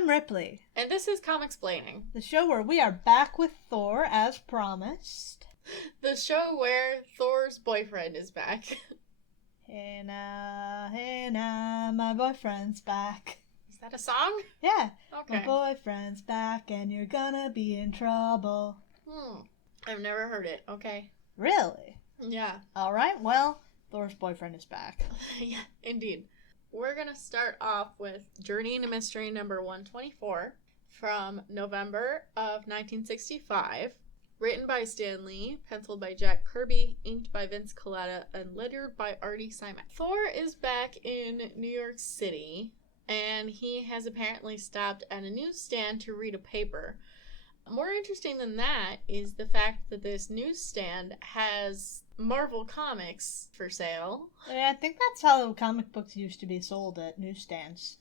I'm Ripley. And this is Comicsplaining. The show where we are back with Thor as promised. The show where Thor's boyfriend is back. Hey now, my boyfriend's back. Is that a song? Yeah. Okay. My boyfriend's back and you're gonna be in trouble. I've never heard it. Okay. Really? Yeah. Alright, well, Thor's boyfriend is back. Yeah, indeed. We're going to start off with Journey into Mystery number 124 from November of 1965. Written by Stan Lee, penciled by Jack Kirby, inked by Vince Colletta, and lettered by Artie Simek. Thor is back in New York City, and he has apparently stopped at a newsstand to read a paper. More interesting than that is the fact that this newsstand has Marvel Comics for sale. Yeah, I think that's how comic books used to be sold at newsstands.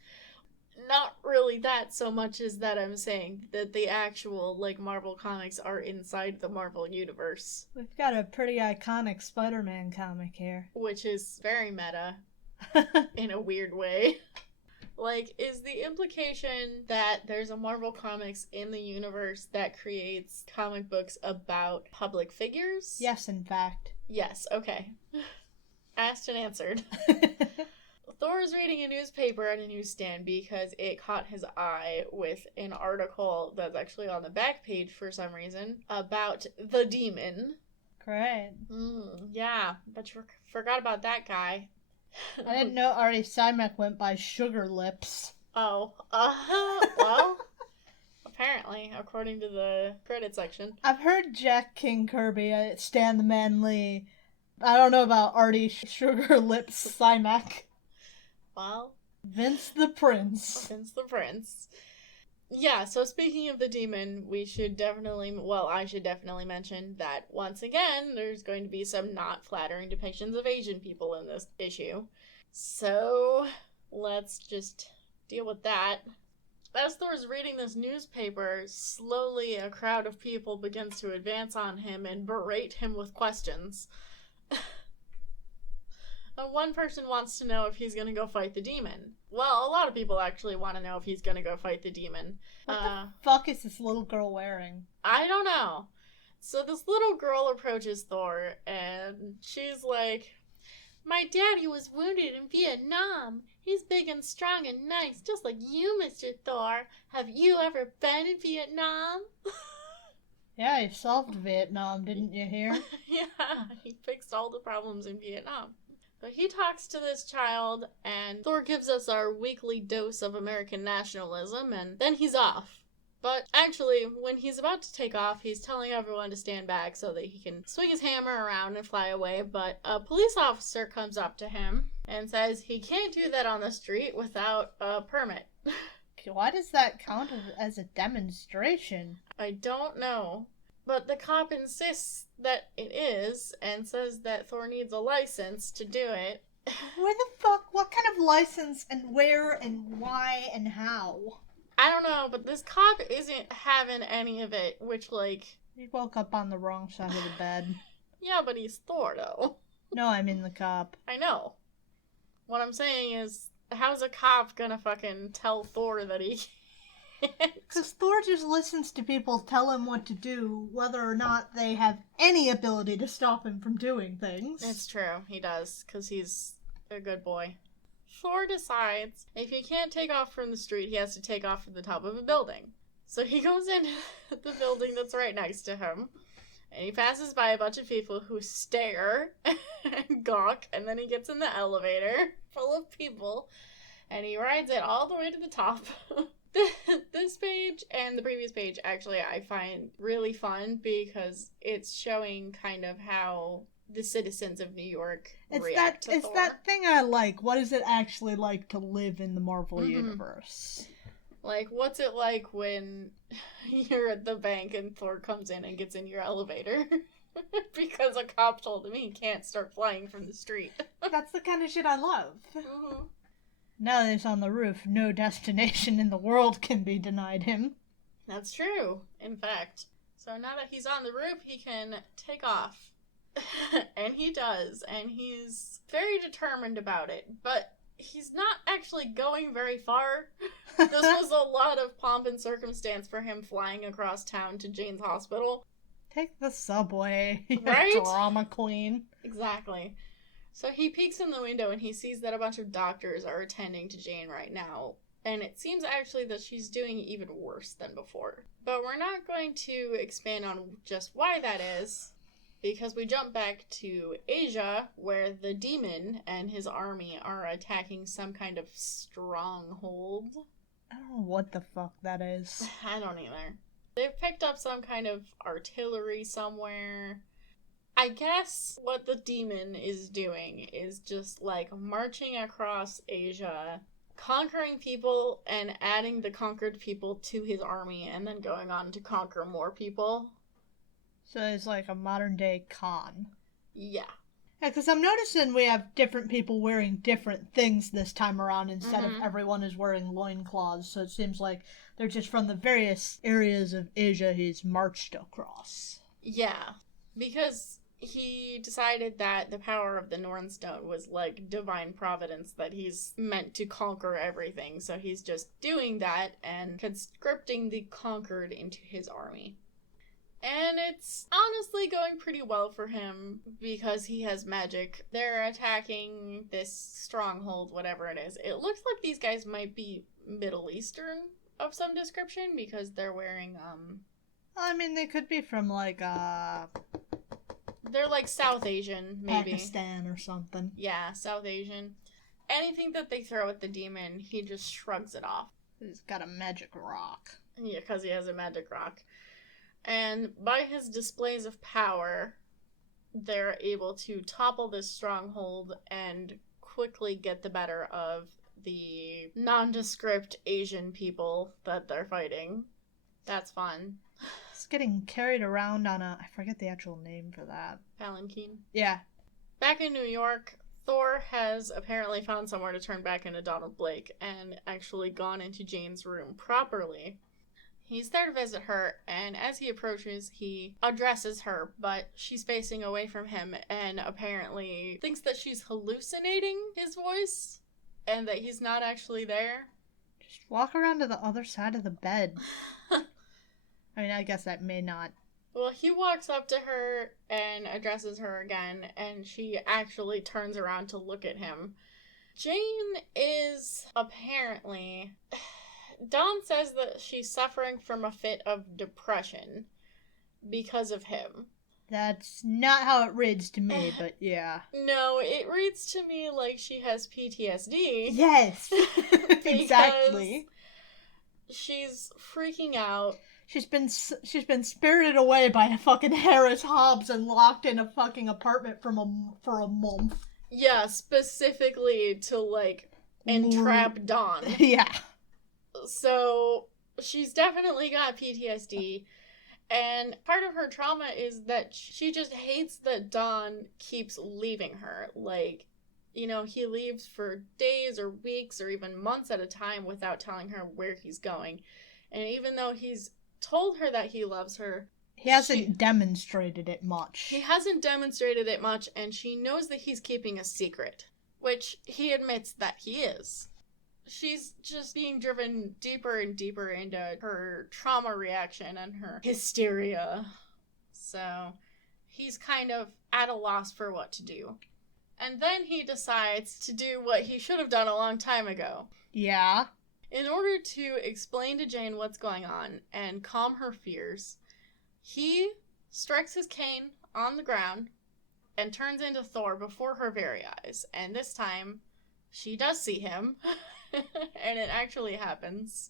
Not really that so much as that I'm saying that the actual, Marvel Comics are inside the Marvel Universe. We've got a pretty iconic Spider-Man comic here. Which is very meta, in a weird way. Is the implication that there's a Marvel Comics in the universe that creates comic books about public figures? Yes, in fact. Yes, okay. Asked and answered. Thor is reading a newspaper at a newsstand because it caught his eye with an article that's actually on the back page for some reason about the demon. Great. Yeah, but you forgot about that guy. I didn't know Artie Simek went by Sugar Lips. Oh, well, apparently, according to the credit section. I've heard Jack King Kirby, Stan the Man Lee. I don't know about Artie Sugar Lips Simek. Well, Vince the Prince. Vince the Prince. Yeah, so speaking of the demon, I should definitely mention that once again, there's going to be some not flattering depictions of Asian people in this issue. So, let's just deal with that. As Thor's reading this newspaper, slowly a crowd of people begins to advance on him and berate him with questions. One person wants to know if he's going to go fight the demon. Well, a lot of people actually want to know if he's going to go fight the demon. What the fuck is this little girl wearing? I don't know. So this little girl approaches Thor, and she's like, "My daddy was wounded in Vietnam. He's big and strong and nice, just like you, Mr. Thor. Have you ever been in Vietnam?" Yeah, you solved Vietnam, didn't you hear? Yeah, he fixed all the problems in Vietnam. So he talks to this child, and Thor gives us our weekly dose of American nationalism, and then he's off. But actually, when he's about to take off, he's telling everyone to stand back so that he can swing his hammer around and fly away, but a police officer comes up to him and says he can't do that on the street without a permit. Why does that count as a demonstration? I don't know. But the cop insists that it is, and says that Thor needs a license to do it. Where the fuck? What kind of license, and where, and why, and how? I don't know, but this cop isn't having any of it, which, He woke up on the wrong side of the bed. Yeah, but he's Thor, though. No, I mean the cop. I know. What I'm saying is, how's a cop gonna fucking tell Thor that he can't? Because Thor just listens to people tell him what to do, whether or not they have any ability to stop him from doing things. It's true, he does, because he's a good boy. Thor decides if he can't take off from the street, he has to take off from the top of a building. So he goes into the building that's right next to him, and he passes by a bunch of people who stare and gawk, and then he gets in the elevator full of people, and he rides it all the way to the top. This page and the previous page, actually, I find really fun because it's showing kind of how the citizens of New York react to Thor. It's that thing I like. What is it actually like to live in the Marvel Universe? What's it like when you're at the bank and Thor comes in and gets in your elevator? Because a cop told him he can't start flying from the street. That's the kind of shit I love. Mm-hmm. Now that he's on the roof, no destination in the world can be denied him. That's true, in fact. So now that he's on the roof, he can take off. And he does, and he's very determined about it. But he's not actually going very far. This was a lot of pomp and circumstance for him flying across town to Jane's hospital. Take the subway, right? Drama queen. Exactly. So he peeks in the window and he sees that a bunch of doctors are attending to Jane right now. And it seems actually that she's doing even worse than before. But we're not going to expand on just why that is, because we jump back to Asia, where the demon and his army are attacking some kind of stronghold. I don't know what the fuck that is. I don't either. They've picked up some kind of artillery somewhere. I guess what the demon is doing is just, like, marching across Asia, conquering people and adding the conquered people to his army, and then going on to conquer more people. So it's like a modern-day Khan. Yeah. Yeah, because I'm noticing we have different people wearing different things this time around instead of everyone is wearing loincloths. So it seems like they're just from the various areas of Asia he's marched across. Yeah, because he decided that the power of the Nornstone was like divine providence, that he's meant to conquer everything. So he's just doing that and conscripting the conquered into his army. And it's honestly going pretty well for him because he has magic. They're attacking this stronghold, whatever it is. It looks like these guys might be Middle Eastern of some description because they're wearing, I mean, they could be from, like, they're like South Asian, maybe. Pakistan or something. Yeah, South Asian. Anything that they throw at the demon, he just shrugs it off. He's got a magic rock. Yeah, because he has a magic rock. And by his displays of power, they're able to topple this stronghold and quickly get the better of the nondescript Asian people that they're fighting. That's fun. It's getting carried around on I forget the actual name for that. Palanquin. Yeah. Back in New York, Thor has apparently found somewhere to turn back into Donald Blake and actually gone into Jane's room properly. He's there to visit her, and as he approaches, he addresses her, but she's facing away from him and apparently thinks that she's hallucinating his voice and that he's not actually there. Just walk around to the other side of the bed. I mean, I guess that may not... Well, he walks up to her and addresses her again, and she actually turns around to look at him. Jane is apparently... Dawn says that she's suffering from a fit of depression because of him. That's not how it reads to me, but yeah. No, it reads to me like she has PTSD. Yes, exactly. She's freaking out. She's been spirited away by a fucking Harris Hobbs and locked in a fucking apartment for a month. Yeah, specifically to, like, entrap Dawn. Yeah. So, she's definitely got PTSD, and part of her trauma is that she just hates that Dawn keeps leaving her. Like, you know, he leaves for days or weeks or even months at a time without telling her where he's going. And even though he's told her that he loves her, he hasn't demonstrated it much. He hasn't demonstrated it much, and she knows that he's keeping a secret, which he admits that he is. She's just being driven deeper and deeper into her trauma reaction and her hysteria. So he's kind of at a loss for what to do. And then he decides to do what he should have done a long time ago. Yeah. In order to explain to Jane what's going on and calm her fears, he strikes his cane on the ground and turns into Thor before her very eyes. And this time, she does see him. And it actually happens.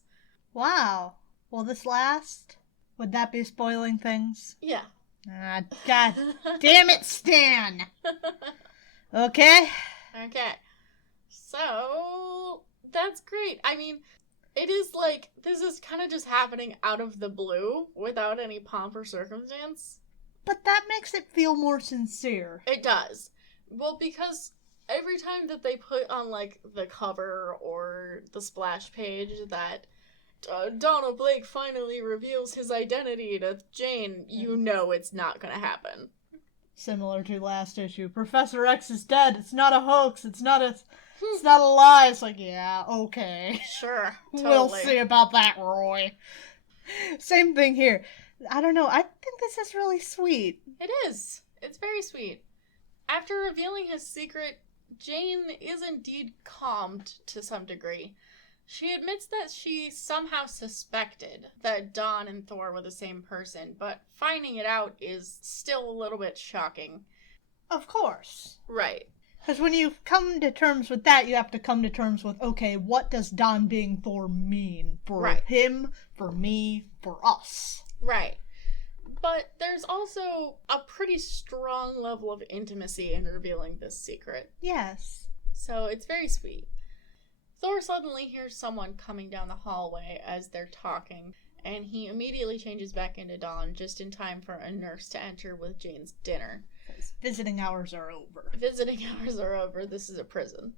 Wow. Will this last? Would that be spoiling things? Yeah. God damn it, Stan! Okay? Okay. So, that's great. I mean, it is like, this is kind of just happening out of the blue without any pomp or circumstance. But that makes it feel more sincere. It does. Well, because every time that they put on, like, the cover or the splash page that Donald Blake finally reveals his identity to Jane, you know it's not gonna happen. Similar to last issue. Professor X is dead. It's not a hoax. It's not a... It's not a lie. It's like, yeah, okay. Sure, totally. We'll see about that, Roy. Same thing here. I don't know. I think this is really sweet. It is. It's very sweet. After revealing his secret, Jane is indeed calmed to some degree. She admits that she somehow suspected that Dawn and Thor were the same person, but finding it out is still a little bit shocking. Of course. Right. Because when you come to terms with that, you have to come to terms with, okay, what does Dawn being Thor mean for him, for me, for us? Right. But there's also a pretty strong level of intimacy in revealing this secret. Yes. So it's very sweet. Thor suddenly hears someone coming down the hallway as they're talking, and he immediately changes back into Dawn just in time for a nurse to enter with Jane's dinner. Visiting hours are over. Visiting hours are over. This is a prison.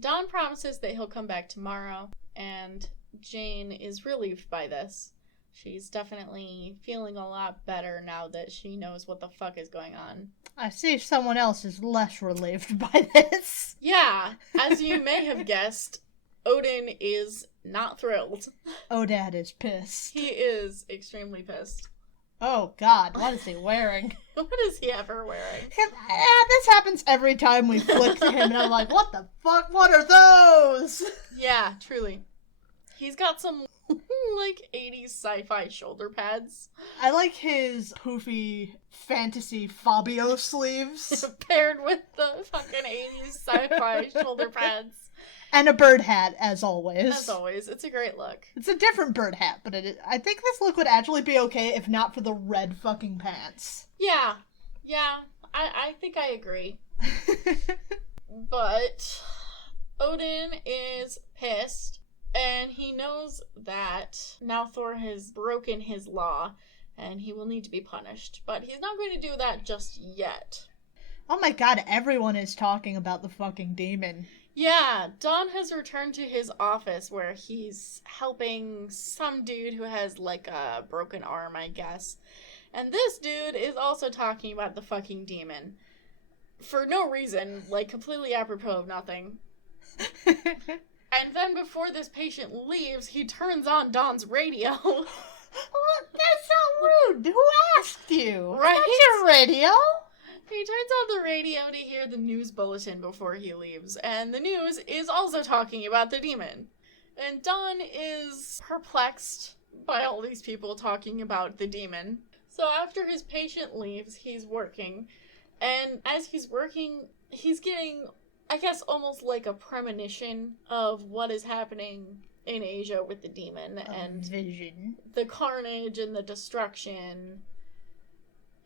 Dawn promises that he'll come back tomorrow, and Jane is relieved by this. She's definitely feeling a lot better now that she knows what the fuck is going on. I see someone else is less relieved by this. Yeah, as you may have guessed, Odin is not thrilled. Odad is pissed. He is extremely pissed. Oh god, what is he wearing? What is he ever wearing? This happens every time we flick to him, and I'm like, what the fuck? What are those? Yeah, truly. He's got some, 80s sci-fi shoulder pads. I like his poofy fantasy Fabio sleeves. Paired with the fucking 80s sci-fi shoulder pads. And a bird hat, as always. As always. It's a great look. It's a different bird hat, but I think this look would actually be okay if not for the red fucking pants. Yeah. I think I agree. But Odin is pissed, and he knows that now Thor has broken his law, and he will need to be punished. But he's not going to do that just yet. Oh my god, everyone is talking about the fucking demon. Yeah, Don has returned to his office where he's helping some dude who has, a broken arm, I guess. And this dude is also talking about the fucking demon. For no reason, completely apropos of nothing. And then before this patient leaves, he turns on Don's radio. What? That's so rude. Who asked you? Right? That's your radio? He turns on the radio to hear the news bulletin before he leaves, and the news is also talking about the demon. And Don is perplexed by all these people talking about the demon. So after his patient leaves, he's working, and as he's working, he's getting, I guess, almost like a premonition of what is happening in Asia with the demon, and vision. The carnage and the destruction.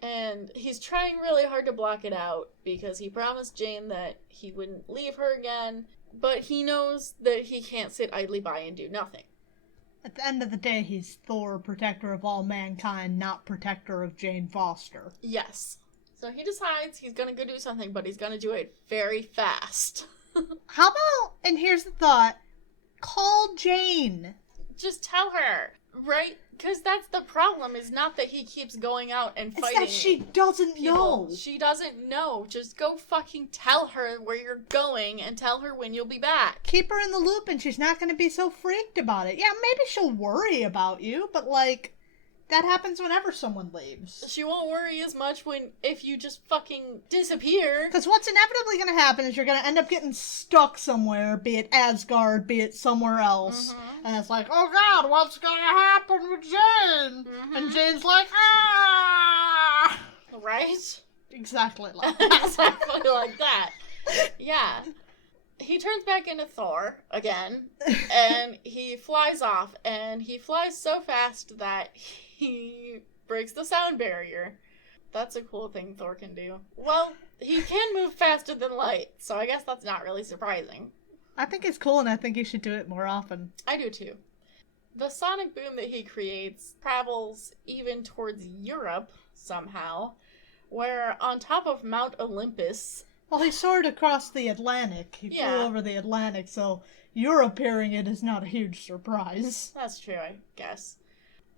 And he's trying really hard to block it out because he promised Jane that he wouldn't leave her again, but he knows that he can't sit idly by and do nothing. At the end of the day, he's Thor, protector of all mankind, not protector of Jane Foster. Yes. So he decides he's gonna go do something, but he's gonna do it very fast. How about, and here's the thought, call Jane. Just tell her, right? Because that's the problem, is not that he keeps going out and fighting. It's that she doesn't know. She doesn't know. Just go fucking tell her where you're going and tell her when you'll be back. Keep her in the loop and she's not going to be so freaked about it. Yeah, maybe she'll worry about you, but that happens whenever someone leaves. She won't worry as much if you just fucking disappear. Because what's inevitably going to happen is you're going to end up getting stuck somewhere, be it Asgard, be it somewhere else. Mm-hmm. And it's like, oh god, what's going to happen with Jane? Mm-hmm. And Jane's like, ah! Right? Exactly like that. Exactly like that. Yeah. He turns back into Thor again, and he flies off, and he flies so fast that he breaks the sound barrier. That's a cool thing Thor can do. Well, he can move faster than light, so I guess that's not really surprising. I think it's cool, and I think he should do it more often. I do too. The sonic boom that he creates travels even towards Europe, somehow, where on top of Mount Olympus... Well, he soared across the Atlantic. He flew over the Atlantic, so Europe hearing it is not a huge surprise. That's true, I guess.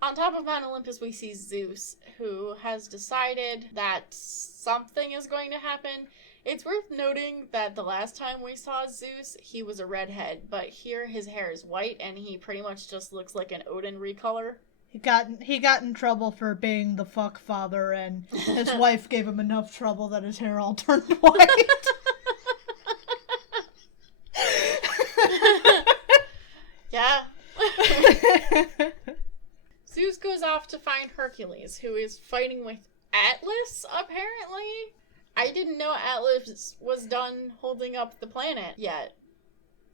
On top of Mount Olympus, we see Zeus, who has decided that something is going to happen, It's worth noting that the last time we saw Zeus, he was a redhead, but here his hair is white and he pretty much just looks like an Odin recolor. He got in trouble for being the fuck father, and his wife gave him enough trouble that his hair all turned white. Yeah. Zeus goes off to find Hercules, who is fighting with Atlas, apparently. I didn't know Atlas was done holding up the planet yet.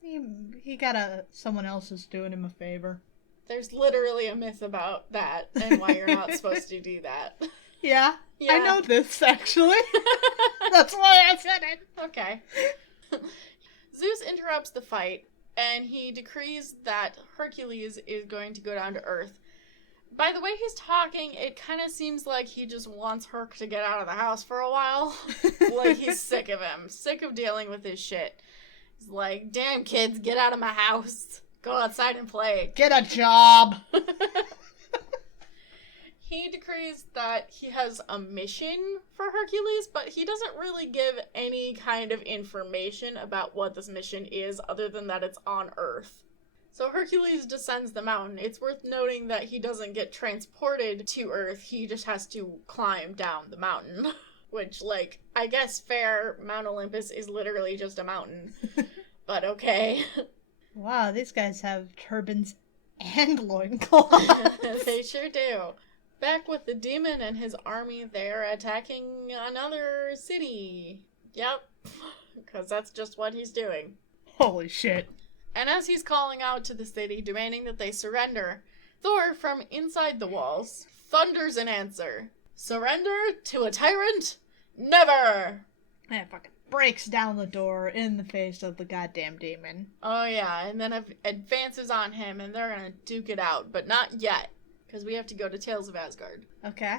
He got someone else is doing him a favor. There's literally a myth about that and why you're not supposed to do that. Yeah, I know this, actually. That's why I said it. Okay. Zeus interrupts the fight, and he decrees that Hercules is going to go down to Earth. By the way he's talking, it kind of seems like he just wants Herc to get out of the house for a while. Like, he's sick of him. Sick of dealing with his shit. He's like, damn kids, get out of my house. Go outside and play. Get a job. He decrees that he has a mission for Hercules, but he doesn't really give any kind of information about what this mission is other than that it's on Earth. So Hercules descends the mountain. It's worth noting that he doesn't get transported to Earth. He just has to climb down the mountain. Which, like, I guess fair. Mount Olympus is literally just a mountain. But okay. Wow, these guys have turbans and loincloths. They sure do. Back with the demon and his army, they're attacking another city. Yep. Because that's just what he's doing. Holy shit. And as he's calling out to the city, demanding that they surrender, Thor, from inside the walls, thunders an answer. Surrender to a tyrant? Never! And it fucking breaks down the door in the face of the goddamn demon. Oh yeah, and then advances on him, and they're gonna duke it out, but not yet, because we have to go to Tales of Asgard. Okay.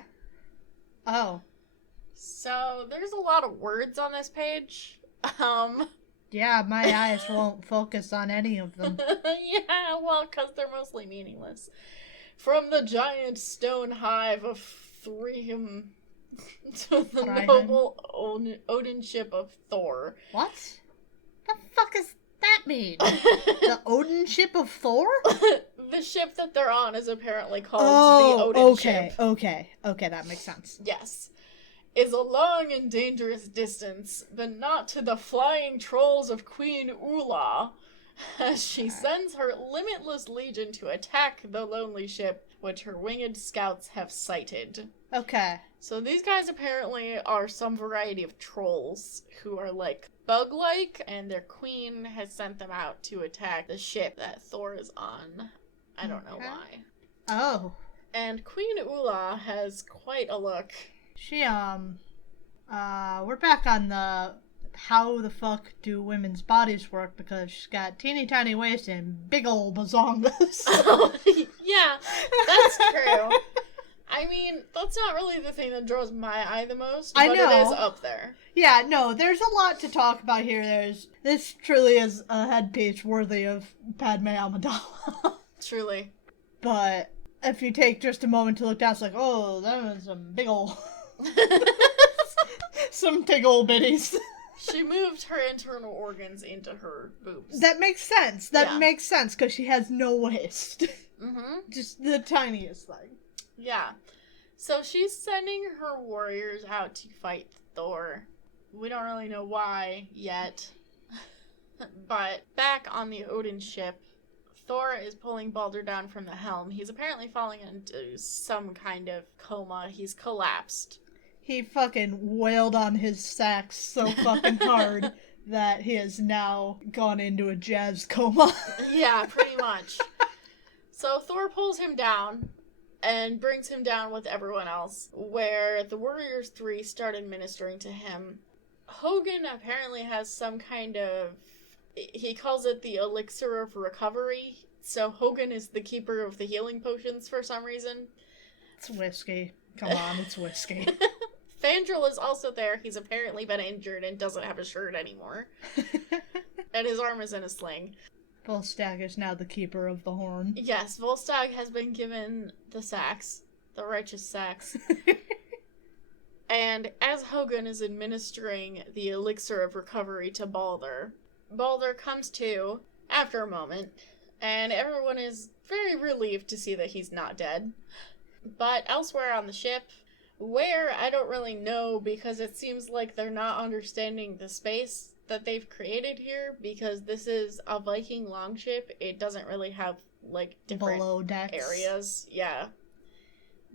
Oh. So, there's a lot of words on this page. Yeah, my eyes won't focus on any of them. Yeah, well, because they're mostly meaningless. From the giant stone hive of Threeham to the noble Odin ship of Thor. What? The fuck does that mean? The Odin ship of Thor? The ship that they're on is apparently called the Odin ship. Okay, that makes sense. Yes. Is a long and dangerous distance, but not to the flying trolls of Queen Ula, as she sends her limitless legion to attack the lonely ship, which her winged scouts have sighted. Okay. So these guys apparently are some variety of trolls who are like bug-like, and their queen has sent them out to attack the ship that Thor is on. I don't know why. Oh. And Queen Ula has quite a look. She, we're back on the how the fuck do women's bodies work, because she's got teeny tiny waist and big ol' bazongas. Oh, yeah, that's true. I mean, that's not really the thing that draws my eye the most, but it is up there. Yeah, no, there's a lot to talk about here. This truly is a headpiece worthy of Padme Amidala. Truly. But if you take just a moment to look down, it's like, oh, that was some big ol'... some big ol' bitties. She moved her internal organs into her boobs. That makes sense. Makes sense, because she has no waist. Mm-hmm. Just the tiniest thing. Yeah. So she's sending her warriors out to fight Thor. We don't really know why yet. But back on the Odin ship, Thor is pulling Baldur down from the helm. He's apparently falling into some kind of coma. He's collapsed. He fucking wailed on his sax so fucking hard that he has now gone into a jazz coma. Yeah, pretty much. So Thor pulls him down and brings him down with everyone else, where the Warriors 3 start administering to him. Hogun apparently has some kind of... He calls it the elixir of recovery. So Hogun is the keeper of the healing potions for some reason. It's whiskey. Come on, it's whiskey. Fandral is also there. He's apparently been injured and doesn't have a shirt anymore. And his arm is in a sling. Volstagg is now the keeper of the horn. Yes, Volstagg has been given the sax. The righteous sax. And And as Hogun is administering the elixir of recovery to Balder, Balder comes to after a moment, and everyone is very relieved to see that he's not dead. But elsewhere on the ship, where I don't really know, because it seems like they're not understanding the space that they've created here, because this is a Viking longship. It doesn't really have, like, different below decks areas. Yeah.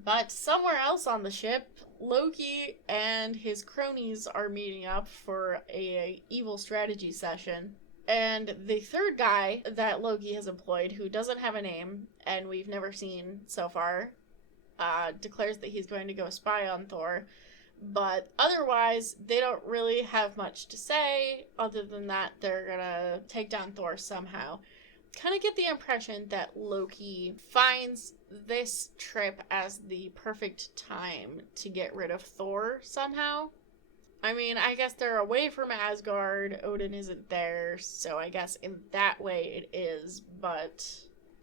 But somewhere else on the ship, Loki and his cronies are meeting up for a evil strategy session. And the third guy that Loki has employed, who doesn't have a name, and we've never seen so far, declares that he's going to go spy on Thor. But otherwise, they don't really have much to say, other than that they're gonna take down Thor somehow. Kind of get the impression that Loki finds this trip as the perfect time to get rid of Thor somehow. I mean, I guess they're away from Asgard, Odin isn't there, so I guess in that way it is, but,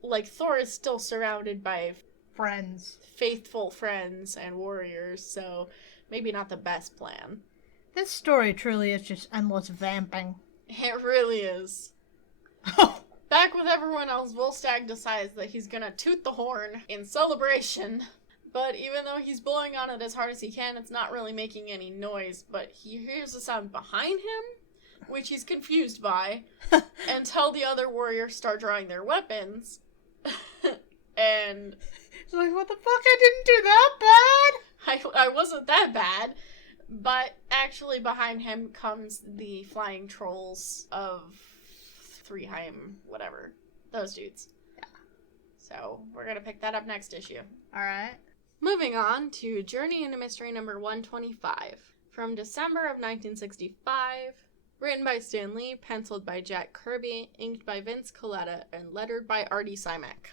like, Thor is still surrounded by friends, faithful friends and warriors, so maybe not the best plan. This story truly is just endless vamping. It really is. Back with everyone else, Volstagg decides that he's gonna toot the horn in celebration. But even though he's blowing on it as hard as he can, it's not really making any noise. But he hears a sound behind him, which he's confused by, until the other warriors start drawing their weapons. And he's like, what the fuck? I didn't do that bad! I wasn't that bad. But actually behind him comes the flying trolls of Threeheim, whatever. Those dudes. Yeah. So we're going to pick that up next issue. Alright. Moving on to Journey into Mystery number 125, from December of 1965, written by Stan Lee, penciled by Jack Kirby, inked by Vince Colletta, and lettered by Artie Simek.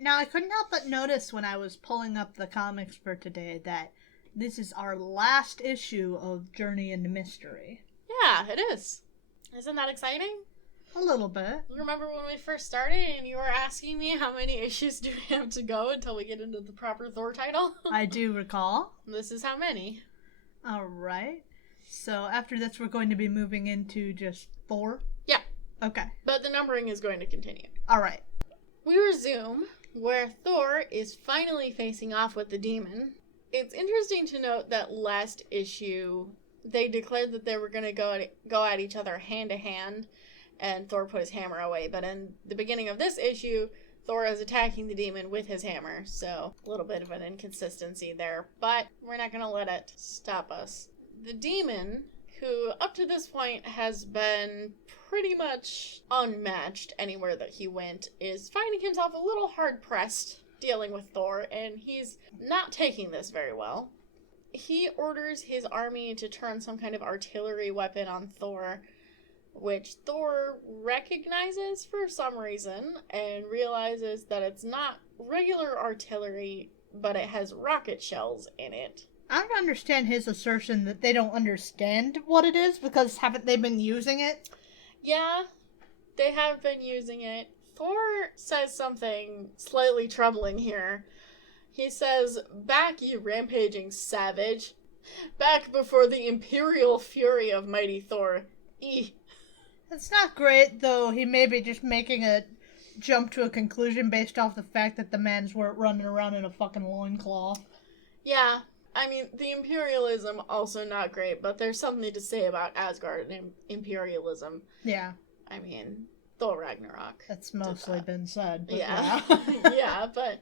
Now, I couldn't help but notice when I was pulling up the comics for today that this is our last issue of Journey into Mystery. Yeah, it is. Isn't that exciting? A little bit. Remember when we first started and you were asking me how many issues do we have to go until we get into the proper Thor title? I do recall. This is how many. Alright. So after this we're going to be moving into just Thor? Yeah. Okay. But the numbering is going to continue. Alright. We resume where Thor is finally facing off with the demon. It's interesting to note that last issue they declared that they were going to go at each other hand to hand, and Thor put his hammer away. But in the beginning of this issue, Thor is attacking the demon with his hammer, so a little bit of an inconsistency there. But we're not going to let it stop us. The demon, who up to this point has been pretty much unmatched anywhere that he went, is finding himself a little hard-pressed dealing with Thor, and he's not taking this very well. He orders his army to turn some kind of artillery weapon on Thor, which Thor recognizes for some reason and realizes that it's not regular artillery, but it has rocket shells in it. I don't understand his assertion that they don't understand what it is, because haven't they been using it? Yeah, they have been using it. Thor says something slightly troubling here. He says, "Back, you rampaging savage. Back before the imperial fury of mighty Thor. It's not great, though he may be just making a jump to a conclusion based off the fact that the man's running around in a fucking loincloth. Yeah, I mean, the imperialism also not great, but there's something to say about Asgard and imperialism. Yeah. I mean, Thor Ragnarok. That's mostly been said. But yeah. Yeah, but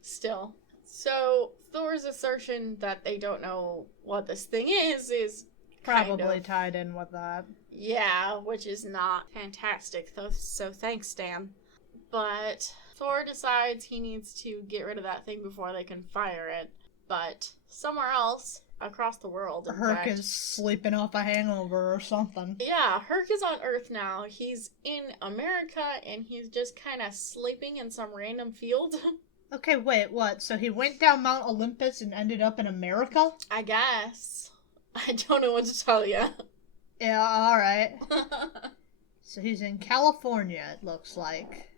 still. So, Thor's assertion that they don't know what this thing is probably kind of tied in with that. Yeah, which is not fantastic, so thanks, Stan. But Thor decides he needs to get rid of that thing before they can fire it. But somewhere else, across the world, Herc is sleeping off a hangover or something. Yeah, Herc is on Earth now. He's in America, and he's just kind of sleeping in some random field. Okay, wait, what? So he went down Mount Olympus and ended up in America? I guess. I don't know what to tell you. Yeah, alright. So he's in California, it looks like.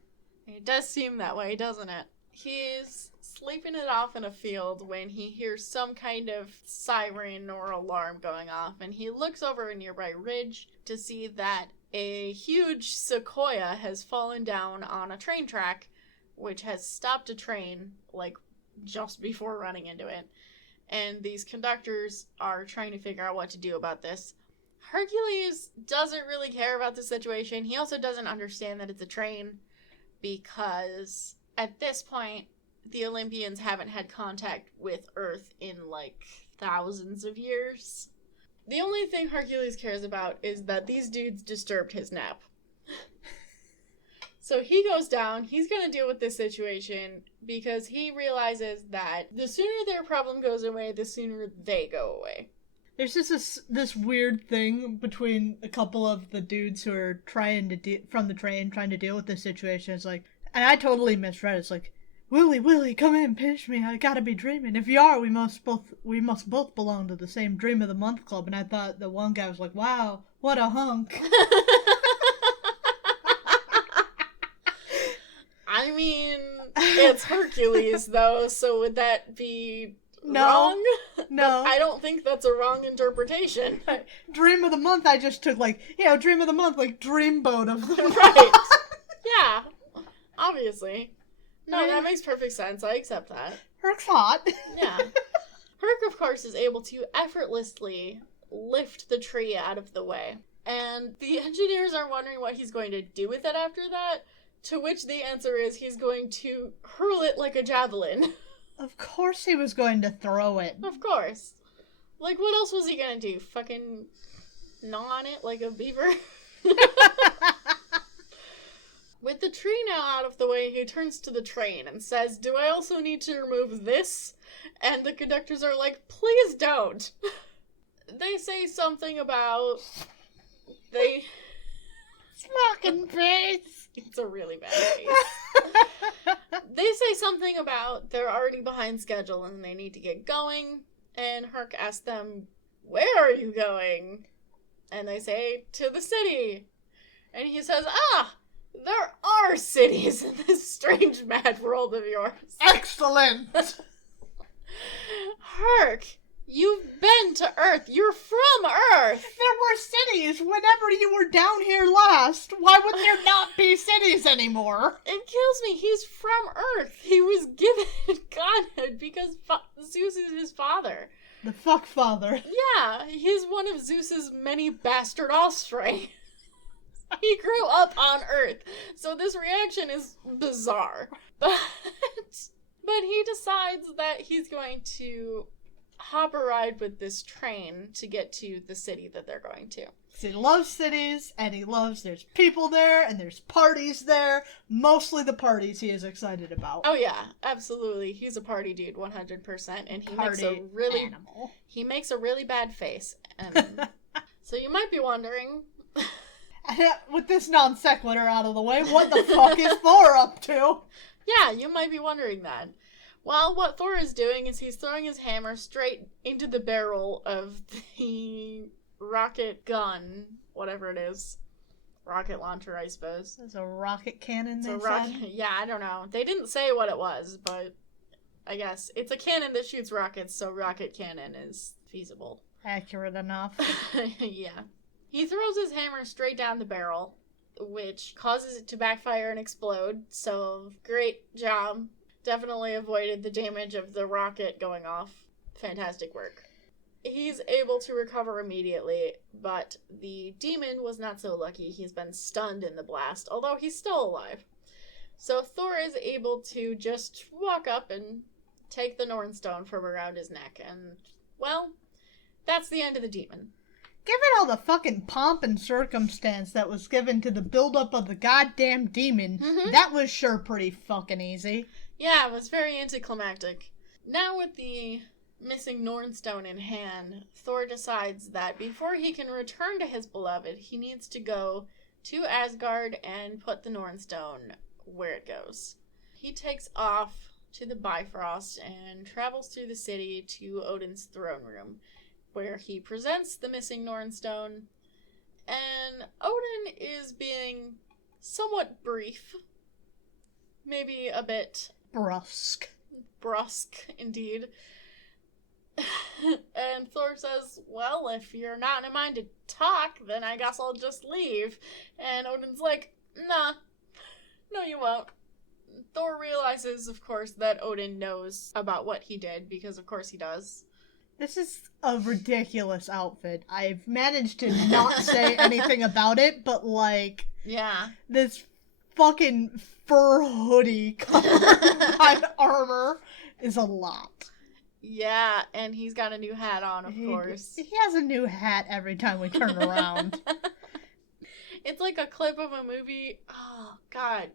It does seem that way, doesn't it? He's sleeping it off in a field when he hears some kind of siren or alarm going off, and he looks over a nearby ridge to see that a huge sequoia has fallen down on a train track, which has stopped a train, like, just before running into it. And these conductors are trying to figure out what to do about this. Hercules doesn't really care about the situation. He also doesn't understand that it's a train, because at this point, the Olympians haven't had contact with Earth in, like, thousands of years. The only thing Hercules cares about is that these dudes disturbed his nap. So he goes down, he's gonna deal with this situation, because he realizes that the sooner their problem goes away, the sooner they go away. There's just this weird thing between a couple of the dudes who are trying to from the train, trying to deal with this situation. It's like, and I totally misread it. It's like, Willie, come in, pinch me. I gotta be dreaming. If you are, we must both belong to the same Dream of the Month club. And I thought the one guy was like, wow, what a hunk. I mean, it's Hercules, though, so would that be wrong? No. I don't think that's a wrong interpretation. Dream of the Month, I just took, like, Dream of the Month, like, Dreamboat of the Month. Right. Yeah. Obviously. No, that makes perfect sense. I accept that. Herc's hot. Yeah. Herc, of course, is able to effortlessly lift the tree out of the way. And the engineers are wondering what he's going to do with it after that, to which the answer is he's going to hurl it like a javelin. Of course he was going to throw it. Of course. Like, what else was he gonna do? Fucking gnaw on it like a beaver? With the tree now out of the way, he turns to the train and says, "Do I also need to remove this?" And the conductors are like, "Please don't." They say something about... Fucking face. It's a really bad face. They say something about they're already behind schedule and they need to get going. And Herc asks them, "Where are you going?" And they say, "To the city." And he says, "There are cities in this strange mad world of yours." Excellent! Herc, you've been to Earth. You're from Earth. There were cities whenever you were down here last. Why would there not be cities anymore? It kills me. He's from Earth. He was given godhood because Zeus is his father. The fuck father. Yeah, he's one of Zeus's many bastard offspring. He grew up on Earth, so this reaction is bizarre. But he decides that he's going to hop a ride with this train to get to the city that they're going to. He loves cities, and he loves there's people there, and there's parties there. Mostly the parties he is excited about. Oh yeah, absolutely. He's a party dude, 100%, and he makes a really bad face. And so you might be wondering, with this non sequitur out of the way, what the fuck is Thor up to? Yeah, you might be wondering that. Well, what Thor is doing is he's throwing his hammer straight into the barrel of the rocket gun, whatever it is. Rocket launcher, I suppose. There's a rocket cannon, said? Yeah, I don't know. They didn't say what it was, but I guess it's a cannon that shoots rockets, so rocket cannon is feasible. Accurate enough. Yeah. He throws his hammer straight down the barrel, which causes it to backfire and explode, so great job. Definitely avoided the damage of the rocket going off. Fantastic work. He's able to recover immediately, but the demon was not so lucky. He's been stunned in the blast, although he's still alive. So Thor is able to just walk up and take the Nornstone from around his neck, and, well, that's the end of the demon. Given all the fucking pomp and circumstance that was given to the buildup of the goddamn demon, that was sure pretty fucking easy. Yeah, it was very anticlimactic. Now with the missing Nornstone in hand, Thor decides that before he can return to his beloved, he needs to go to Asgard and put the Nornstone where it goes. He takes off to the Bifrost and travels through the city to Odin's throne room, where he presents the missing Nornstone, and Odin is being somewhat brief, maybe a bit brusque. Brusque, indeed. And Thor says, well, if you're not in a mind to talk, then I guess I'll just leave. And Odin's like, nah, no you won't. Thor realizes, of course, that Odin knows about what he did, because of course he does. This is a ridiculous outfit. I've managed to not say anything about it, but, like... Yeah. This fucking fur hoodie covered by armor is a lot. Yeah, and he's got a new hat on, of course. He has a new hat every time we turn around. It's like a clip of a movie. Oh, God.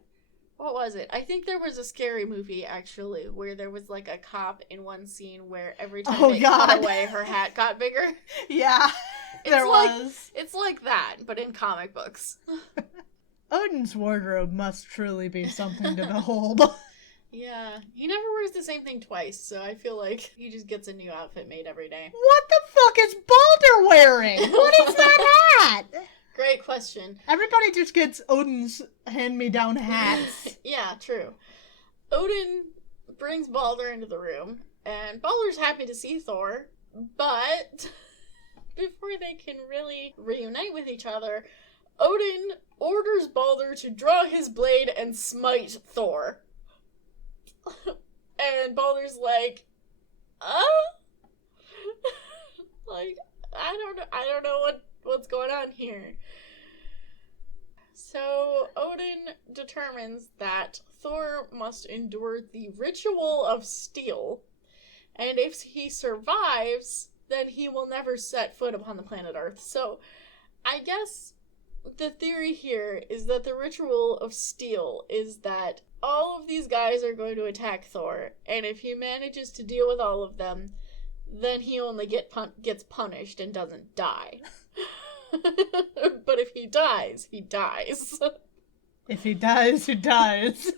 What was it? I think there was a scary movie, actually, where there was, like, a cop in one scene where every time it cut away, her hat got bigger. Yeah, there was. It's like that, but in comic books. Odin's wardrobe must truly be something to behold. Yeah, he never wears the same thing twice, so I feel like he just gets a new outfit made every day. What the fuck is Balder wearing? What is that hat? Great question. Everybody just gets Odin's hand-me-down hats. Yeah, true. Odin brings Balder into the room, and Balder's happy to see Thor, but before they can really reunite with each other, Odin orders Balder to draw his blade and smite Thor. And Balder's like, like, I don't know what's going on here. So Odin determines that Thor must endure the ritual of steel, and if he survives, then he will never set foot upon the planet Earth. So I guess the theory here is that the ritual of steel is that all of these guys are going to attack Thor, and if he manages to deal with all of them, then he only gets punished and doesn't die. But if he dies, he dies. If he dies, he dies.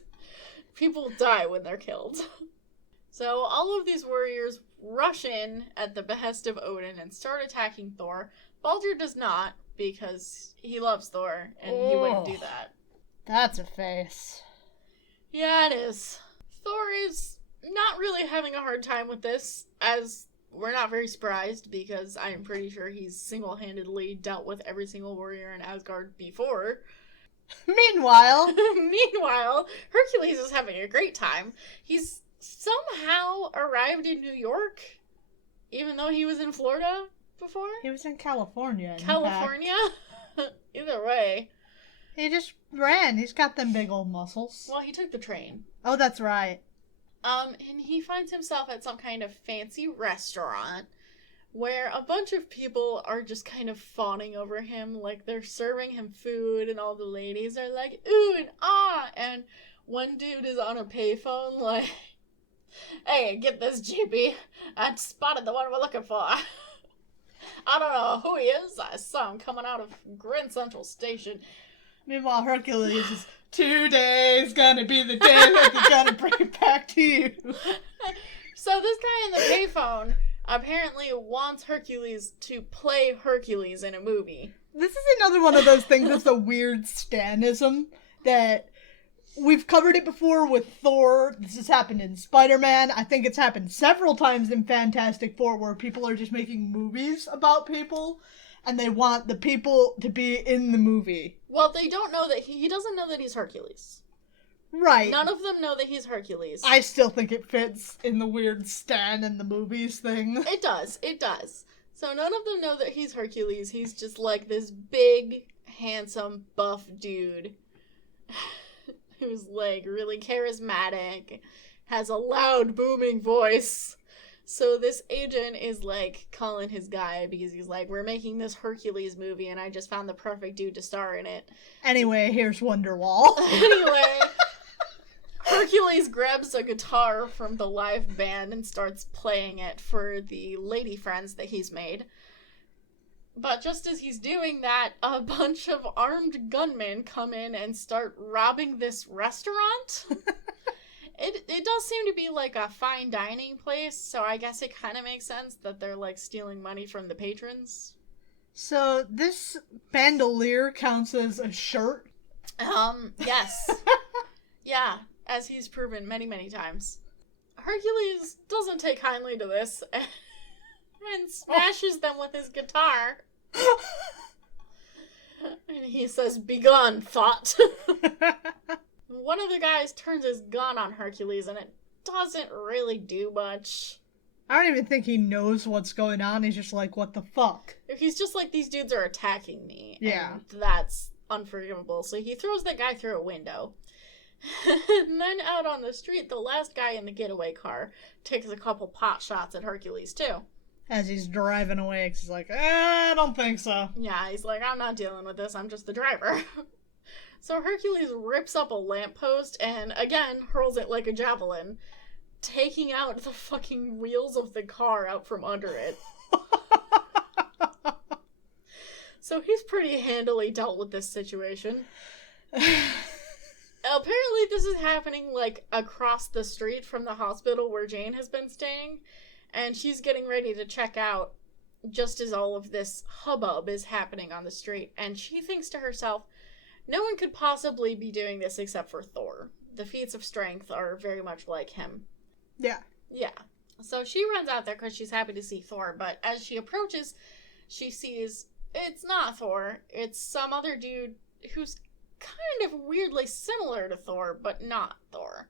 People die when they're killed. So all of these warriors rush in at the behest of Odin and start attacking Thor. Baldur does not, because he loves Thor, and he wouldn't do that. That's a face. Yeah, it is. Thor is not really having a hard time with this, as we're not very surprised, because I'm pretty sure he's single-handedly dealt with every single warrior in Asgard before. Meanwhile, Hercules is having a great time. He's somehow arrived in New York, even though he was in Florida before. He was in California. California? Either way. He just ran. He's got them big old muscles. Well, he took the train. Oh, that's right. And he finds himself at some kind of fancy restaurant where a bunch of people are just kind of fawning over him, like they're serving him food, and all the ladies are like, ooh and ah, and one dude is on a payphone like, hey, get this, JB, I spotted the one we're looking for. I don't know who he is, I saw him coming out of Grand Central Station. Meanwhile, Hercules is, today's gonna be the day that they're gonna bring it back to you. So this guy in the payphone apparently wants Hercules to play Hercules in a movie. This is another one of those things that's a weird Stanism that we've covered it before with Thor. This has happened in Spider-Man. I think it's happened several times in Fantastic Four where people are just making movies about people and they want the people to be in the movie. Well, they don't know that he doesn't know that he's Hercules. Right. None of them know that he's Hercules. I still think it fits in the weird Stan in the movies thing. It does. So none of them know that he's Hercules. He's just like this big, handsome, buff dude who's like really charismatic, has a loud, booming voice. So this agent is like calling his guy because he's like, we're making this Hercules movie and I just found the perfect dude to star in it. Anyway, here's Wonderwall. Anyway, Hercules grabs a guitar from the live band and starts playing it for the lady friends that he's made. But just as he's doing that, a bunch of armed gunmen come in and start robbing this restaurant. It does seem to be like a fine dining place, so I guess it kind of makes sense that they're like stealing money from the patrons. So this bandolier counts as a shirt? Yes. Yeah, as he's proven many, many times. Hercules doesn't take kindly to this and smashes them with his guitar. And he says, "Begone, thought." One of the guys turns his gun on Hercules, and it doesn't really do much. I don't even think he knows what's going on. He's just like, what the fuck? He's just like, these dudes are attacking me. Yeah. And that's unforgivable. So he throws that guy through a window. And then out on the street, the last guy in the getaway car takes a couple pot shots at Hercules, too. As he's driving away, 'cause he's like, I don't think so. Yeah, he's like, I'm not dealing with this. I'm just the driver. So Hercules rips up a lamppost and, again, hurls it like a javelin, taking out the fucking wheels of the car out from under it. So he's pretty handily dealt with this situation. Apparently this is happening, like, across the street from the hospital where Jane has been staying, and she's getting ready to check out just as all of this hubbub is happening on the street, and she thinks to herself, no one could possibly be doing this except for Thor. The feats of strength are very much like him. Yeah. Yeah. So she runs out there because she's happy to see Thor, but as she approaches, she sees it's not Thor. It's some other dude who's kind of weirdly similar to Thor, but not Thor.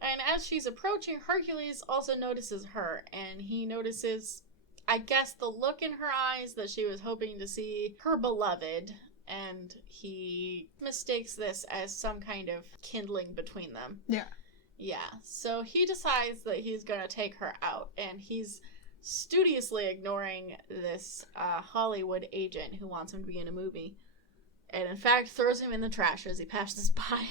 And as she's approaching, Hercules also notices her, and he notices, I guess, the look in her eyes that she was hoping to see her beloved, and he mistakes this as some kind of kindling between them. Yeah. Yeah, so he decides that he's going to take her out, and he's studiously ignoring this Hollywood agent who wants him to be in a movie. And in fact, throws him in the trash as he passes by.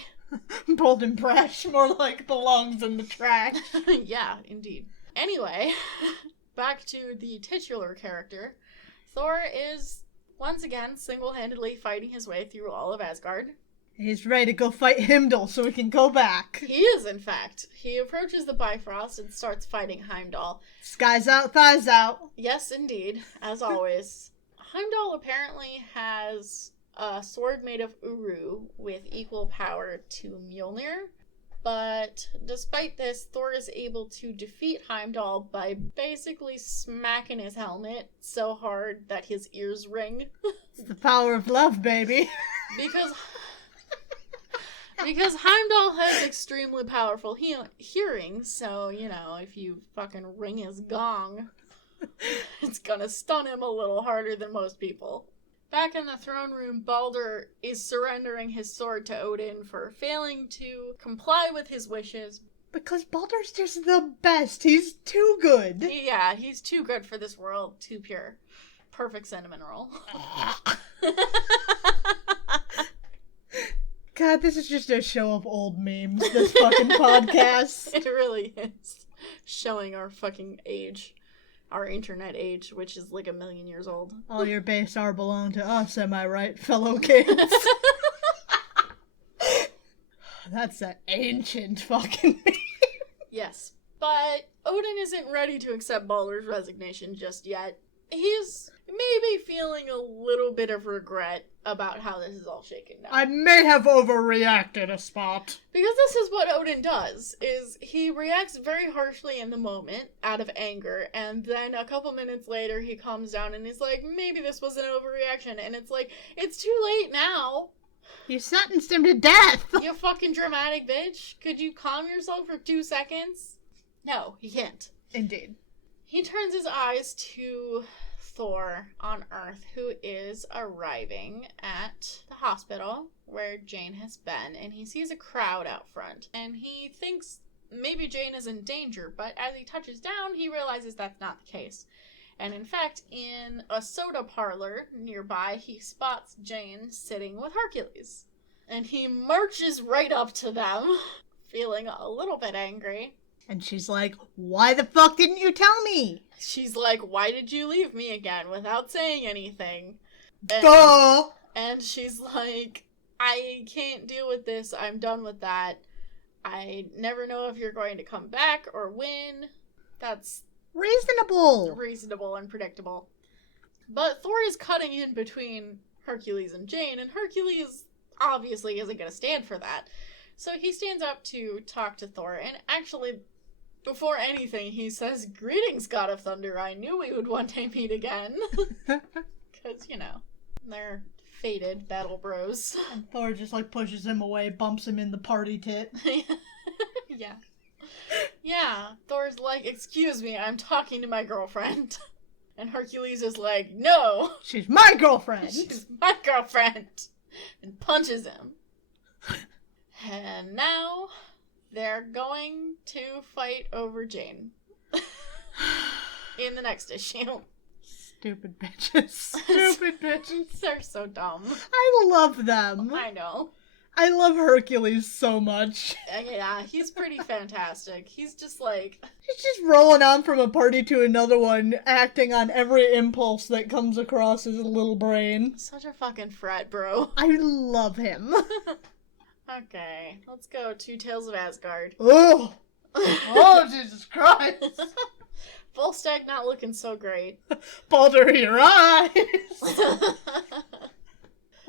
Pulled and brash, more like belongs in the trash. Yeah, indeed. Anyway, back to the titular character. Thor is, once again, single-handedly fighting his way through all of Asgard. He's ready to go fight Heimdall so we can go back. He is, in fact. He approaches the Bifrost and starts fighting Heimdall. Skies out, thighs out. Yes, indeed, as always. Heimdall apparently has a sword made of Uru with equal power to Mjolnir. But despite this, Thor is able to defeat Heimdall by basically smacking his helmet so hard that his ears ring. It's the power of love, baby. Because Heimdall has extremely powerful hearing, so, you know, if you fucking ring his gong, it's gonna stun him a little harder than most people. Back in the throne room, Baldur is surrendering his sword to Odin for failing to comply with his wishes. Because Baldur's just the best. He's too good. Yeah, he's too good for this world. Too pure. Perfect cinnamon roll. God, this is just a show of old memes, this fucking podcast. It really is. Showing our fucking age. Our internet age, which is like 1,000,000 years old. All your base are belong to us, am I right, fellow kids? That's an ancient fucking meme. Yes. But Odin isn't ready to accept Baldur's resignation just yet. He's maybe feeling a little bit of regret about how this is all shaken down. I may have overreacted a spot. Because this is what Odin does, is he reacts very harshly in the moment, out of anger, and then a couple minutes later he calms down and he's like, maybe this was an overreaction, and it's like, it's too late now. You sentenced him to death. You fucking dramatic bitch. Could you calm yourself for 2 seconds? No, he can't. Indeed. He turns his eyes to Thor on Earth, who is arriving at the hospital where Jane has been, and he sees a crowd out front, and he thinks maybe Jane is in danger, but as he touches down, he realizes that's not the case. And in fact, in a soda parlor nearby, he spots Jane sitting with Hercules, and he marches right up to them, feeling a little bit angry. And she's like, why the fuck didn't you tell me? She's like, why did you leave me again without saying anything? Duh! And she's like, I can't deal with this. I'm done with that. I never know if you're going to come back or when. That's reasonable and predictable. But Thor is cutting in between Hercules and Jane, and Hercules obviously isn't going to stand for that. So he stands up to talk to Thor, and actually, before anything, he says, "Greetings, God of Thunder. I knew we would one day meet again." Because, they're fated battle bros. And Thor just, pushes him away, bumps him in the party tit. Yeah. Yeah, Thor's like, "Excuse me, I'm talking to my girlfriend." And Hercules is like, "No! She's my girlfriend!" She's my girlfriend! And punches him. And now they're going to fight over Jane. In the next issue. Stupid bitches. Stupid bitches. They're so dumb. I love them. I know. I love Hercules so much. Yeah, he's pretty fantastic. He's just He's just rolling on from a party to another one, acting on every impulse that comes across his little brain. such a fucking frat, bro. I love him. Okay, let's go to Tales of Asgard. Oh! Oh, Jesus Christ! Volstagg not looking so great. Baldur, your eyes!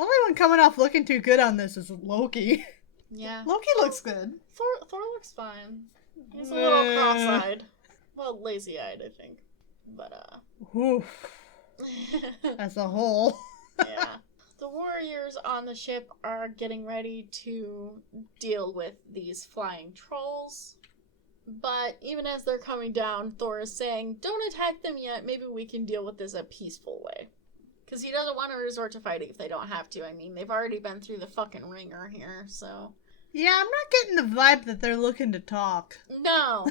Only one coming off looking too good on this is Loki. Yeah. Loki looks good. Thor looks fine. He's a little cross-eyed. Well, lazy-eyed, I think. But, Oof. As a whole. yeah. The warriors on the ship are getting ready to deal with these flying trolls. But even as they're coming down, Thor is saying, "Don't attack them yet. Maybe we can deal with this a peaceful way." Because he doesn't want to resort to fighting if they don't have to. I mean, they've already been through the fucking ringer here, so... Yeah, I'm not getting the vibe that they're looking to talk. No,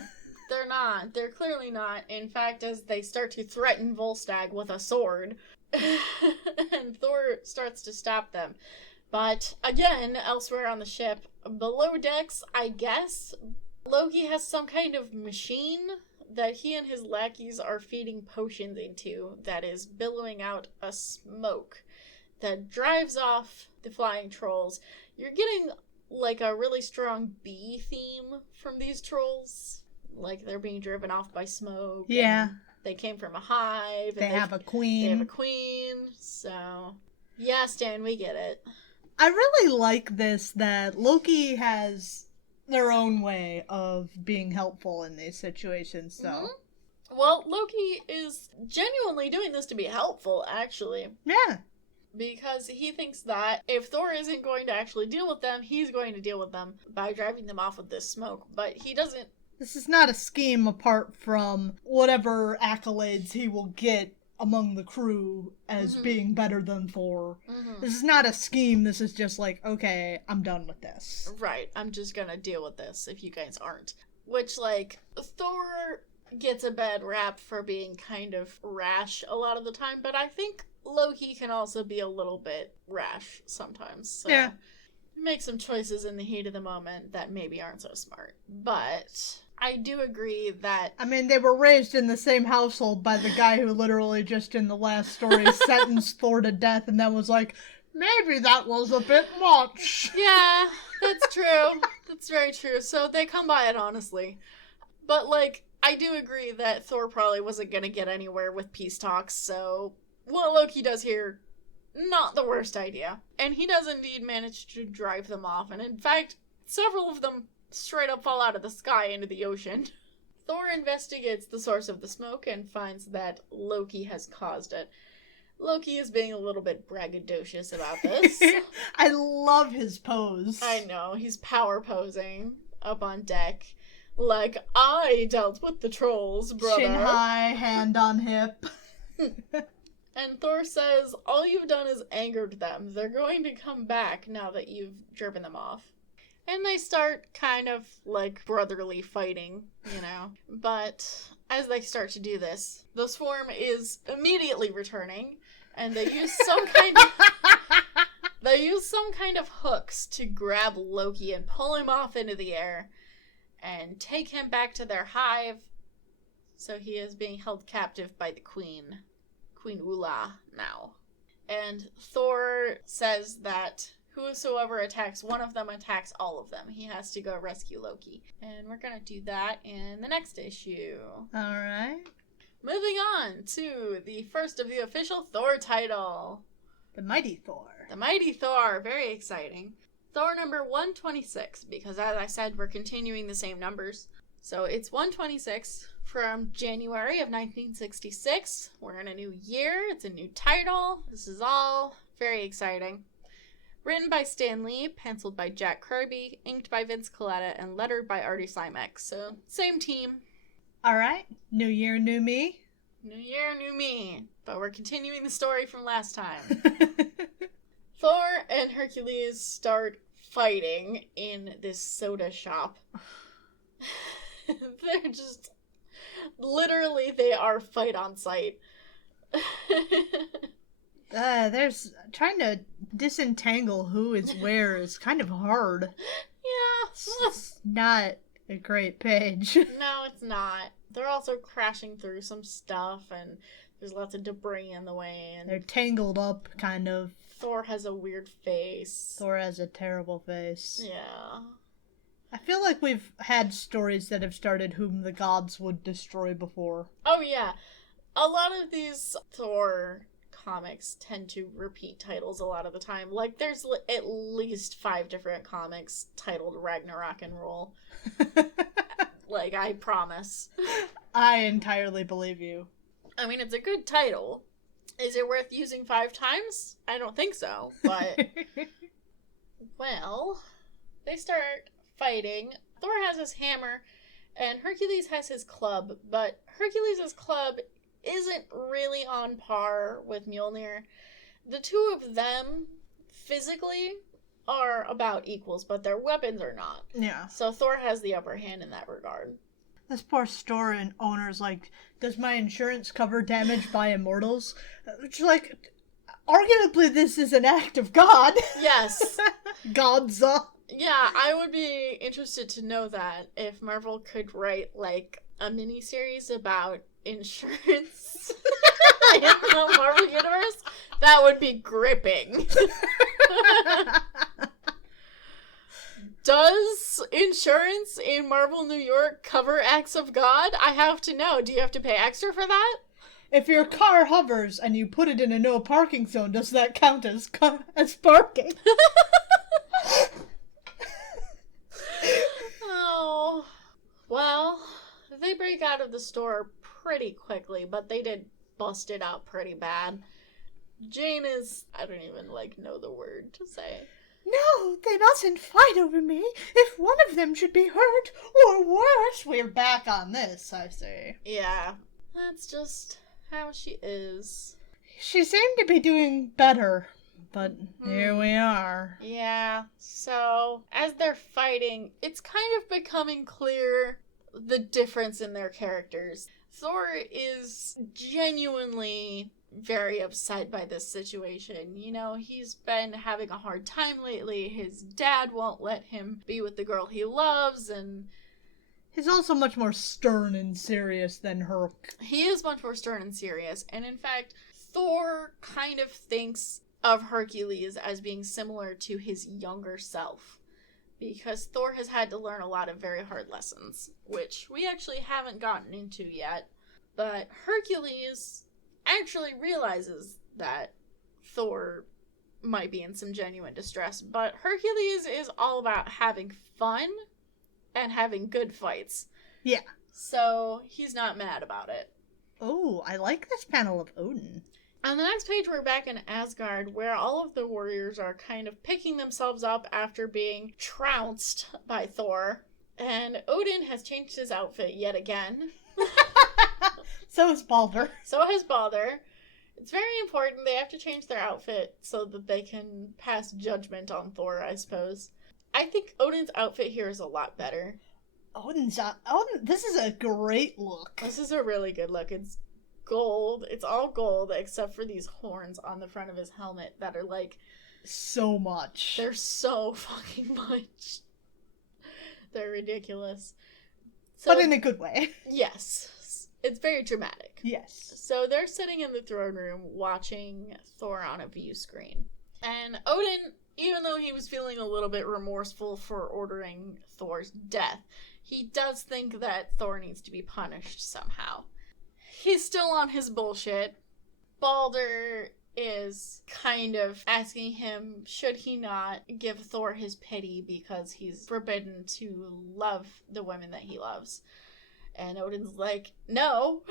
they're not. They're clearly not. In fact, as they start to threaten Volstagg with a sword, and Thor starts to stop them. But, again, elsewhere on the ship, below decks, I guess, Loki has some kind of machine that he and his lackeys are feeding potions into that is billowing out a smoke that drives off the flying trolls. You're getting, a really strong bee theme from these trolls. Like, they're being driven off by smoke. Yeah. They came from a hive. They have a queen. They have a queen, so... Yeah, Stan, we get it. I really like this, that Loki has their own way of being helpful in these situations, so... Mm-hmm. Well, Loki is genuinely doing this to be helpful, actually. Yeah. Because he thinks that if Thor isn't going to actually deal with them, he's going to deal with them by driving them off with this smoke. But he doesn't... This is not a scheme apart from whatever accolades he will get among the crew as being better than Thor. Mm-hmm. This is not a scheme, this is just okay, I'm done with this. Right, I'm just gonna deal with this if you guys aren't. Which, Thor gets a bad rap for being kind of rash a lot of the time, but I think Loki can also be a little bit rash sometimes. So yeah. Make some choices in the heat of the moment that maybe aren't so smart. But I do agree that... I mean, they were raised in the same household by the guy who literally just in the last story sentenced Thor to death and then was like, maybe that was a bit much. Yeah, that's true. That's very true. So they come by it honestly. But, I do agree that Thor probably wasn't going to get anywhere with peace talks, so what Loki does here, not the worst idea. And he does indeed manage to drive them off, and in fact, several of them straight up fall out of the sky into the ocean. Thor investigates the source of the smoke and finds that Loki has caused it. Loki is being a little bit braggadocious about this. I love his pose. I know, he's power posing up on deck. I dealt with the trolls, brother. Chin high, hand on hip. And Thor says, all you've done is angered them. They're going to come back now that you've driven them off. And they start kind of brotherly fighting, But as they start to do this, the swarm is immediately returning, and they use some kind of hooks to grab Loki and pull him off into the air and take him back to their hive. So he is being held captive by the Queen Ula now. And Thor says that whosoever attacks one of them attacks all of them. He has to go rescue Loki. And we're going to do that in the next issue. Alright. Moving on to the first of the official Thor title. The Mighty Thor. The Mighty Thor. Very exciting. Thor number 126, because as I said, we're continuing the same numbers. So it's 126 from January of 1966. We're in a new year. It's a new title. This is all very exciting. Written by Stan Lee, penciled by Jack Kirby, inked by Vince Colletta, and lettered by Artie Simek. So, same team. All right. New year, new me. New year, new me. But we're continuing the story from last time. Thor and Hercules start fighting in this soda shop. They're just... Literally, they are fight on sight. There's... Trying to disentangle who is where is kind of hard. Yeah. It's not a great page. No, it's not. They're also crashing through some stuff, and there's lots of debris in the way. And they're tangled up, kind of. Thor has a weird face. Thor has a terrible face. Yeah. I feel like we've had stories that have started whom the gods would destroy before. Oh, yeah. A lot of these Thor comics tend to repeat titles a lot of the time. Like, there's at least 5 different comics titled Ragnarok and Roll. Like, I promise. I entirely believe you. I mean, it's a good title. Is it worth using 5 times? I don't think so, but... Well, they start fighting. Thor has his hammer, and Hercules has his club, but Hercules' club isn't really on par with Mjolnir. The two of them, physically, are about equals, but their weapons are not. Yeah. So Thor has the upper hand in that regard. This poor store and owner's like, does my insurance cover damage by immortals? Which, like, arguably this is an act of God. Yes. Godza. Yeah, I would be interested to know that if Marvel could write, like, a miniseries about insurance in the Marvel Universe, that would be gripping. Does insurance in Marvel New York cover acts of God? I have to know. Do you have to pay extra for that? If your car hovers and you put it in a no parking zone, does that count as parking? Oh, well, they break out of the store pretty quickly, but they did bust it out pretty bad. Jane is, I don't even, know the word to say. No, they mustn't fight over me. If one of them should be hurt, or worse, we're back on this, I say. Yeah, that's just how she is. She seemed to be doing better, but here we are. Yeah, so as they're fighting, it's kind of becoming clear the difference in their characters. Thor is genuinely very upset by this situation. You know, he's been having a hard time lately. His dad won't let him be with the girl he loves, and he's also much more stern and serious than Herc. He is much more stern and serious, and in fact, Thor kind of thinks of Hercules as being similar to his younger self, because Thor has had to learn a lot of very hard lessons, which we actually haven't gotten into yet. But Hercules actually realizes that Thor might be in some genuine distress, but Hercules is all about having fun and having good fights. Yeah. So he's not mad about it. Oh, I like this panel of Odin. On the next page, we're back in Asgard, where all of the warriors are kind of picking themselves up after being trounced by Thor. And Odin has changed his outfit yet again. So has Balder. So has Balder. It's very important. They have to change their outfit so that they can pass judgment on Thor, I suppose. I think Odin's outfit here is a lot better. Odin, this is a great look. This is a really good look. It's gold. It's all gold except for these horns on the front of his helmet that are so much. They're so fucking much. They're ridiculous. So, but in a good way. Yes. It's very dramatic. Yes. So they're sitting in the throne room watching Thor on a view screen. And Odin, even though he was feeling a little bit remorseful for ordering Thor's death, he does think that Thor needs to be punished somehow. He's still on his bullshit. Balder is kind of asking him, should he not give Thor his pity because he's forbidden to love the women that he loves. And Odin's like, no.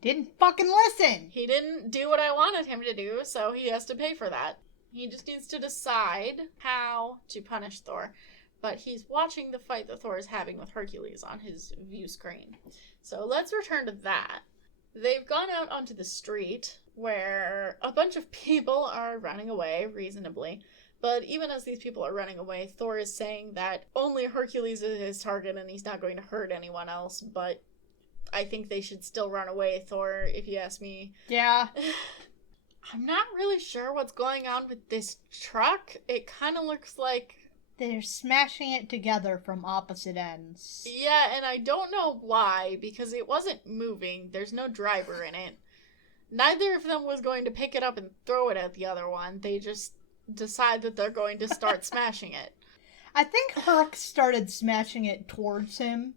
Didn't fucking listen. He didn't do what I wanted him to do, so he has to pay for that. He just needs to decide how to punish Thor. But he's watching the fight that Thor is having with Hercules on his view screen. So let's return to that. They've gone out onto the street where a bunch of people are running away, reasonably. But even as these people are running away, Thor is saying that only Hercules is his target and he's not going to hurt anyone else. But I think they should still run away, Thor, if you ask me. Yeah. I'm not really sure what's going on with this truck. It kind of looks like they're smashing it together from opposite ends. Yeah, and I don't know why, because it wasn't moving. There's no driver in it. Neither of them was going to pick it up and throw it at the other one. They just decide that they're going to start smashing it. I think Herc started smashing it towards him,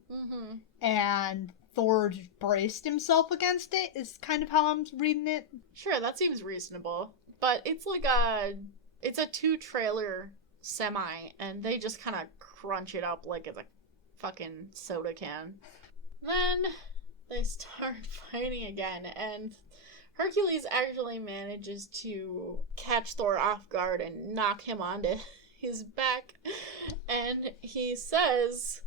and Thor braced himself against it, is kind of how I'm reading it. Sure, that seems reasonable. But it's like it's a 2-trailer semi, and they just kind of crunch it up like it's a fucking soda can. Then they start fighting again, and Hercules actually manages to catch Thor off guard and knock him onto his back, and he says,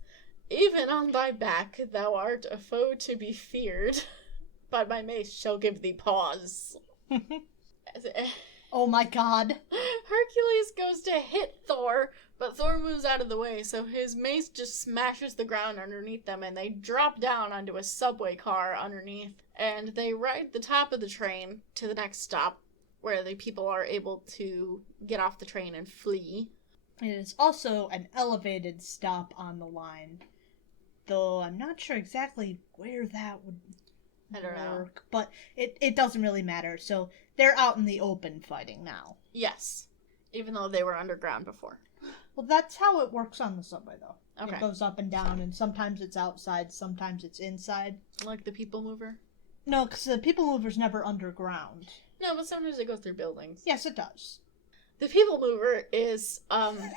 "Even on thy back thou art a foe to be feared, but my mace shall give thee pause." Oh my god. Hercules goes to hit Thor, but Thor moves out of the way, so his mace just smashes the ground underneath them, and they drop down onto a subway car underneath, and they ride the top of the train to the next stop, where the people are able to get off the train and flee. It is also an elevated stop on the line, though I'm not sure exactly where that would I don't know. But it doesn't really matter, so they're out in the open fighting now. Yes. Even though they were underground before. Well, that's how it works on the subway, though. Okay. It goes up and down, and sometimes it's outside, sometimes it's inside. Like the People Mover? No, because the People Mover's never underground. No, but sometimes it goes through buildings. Yes, it does. The People Mover is, the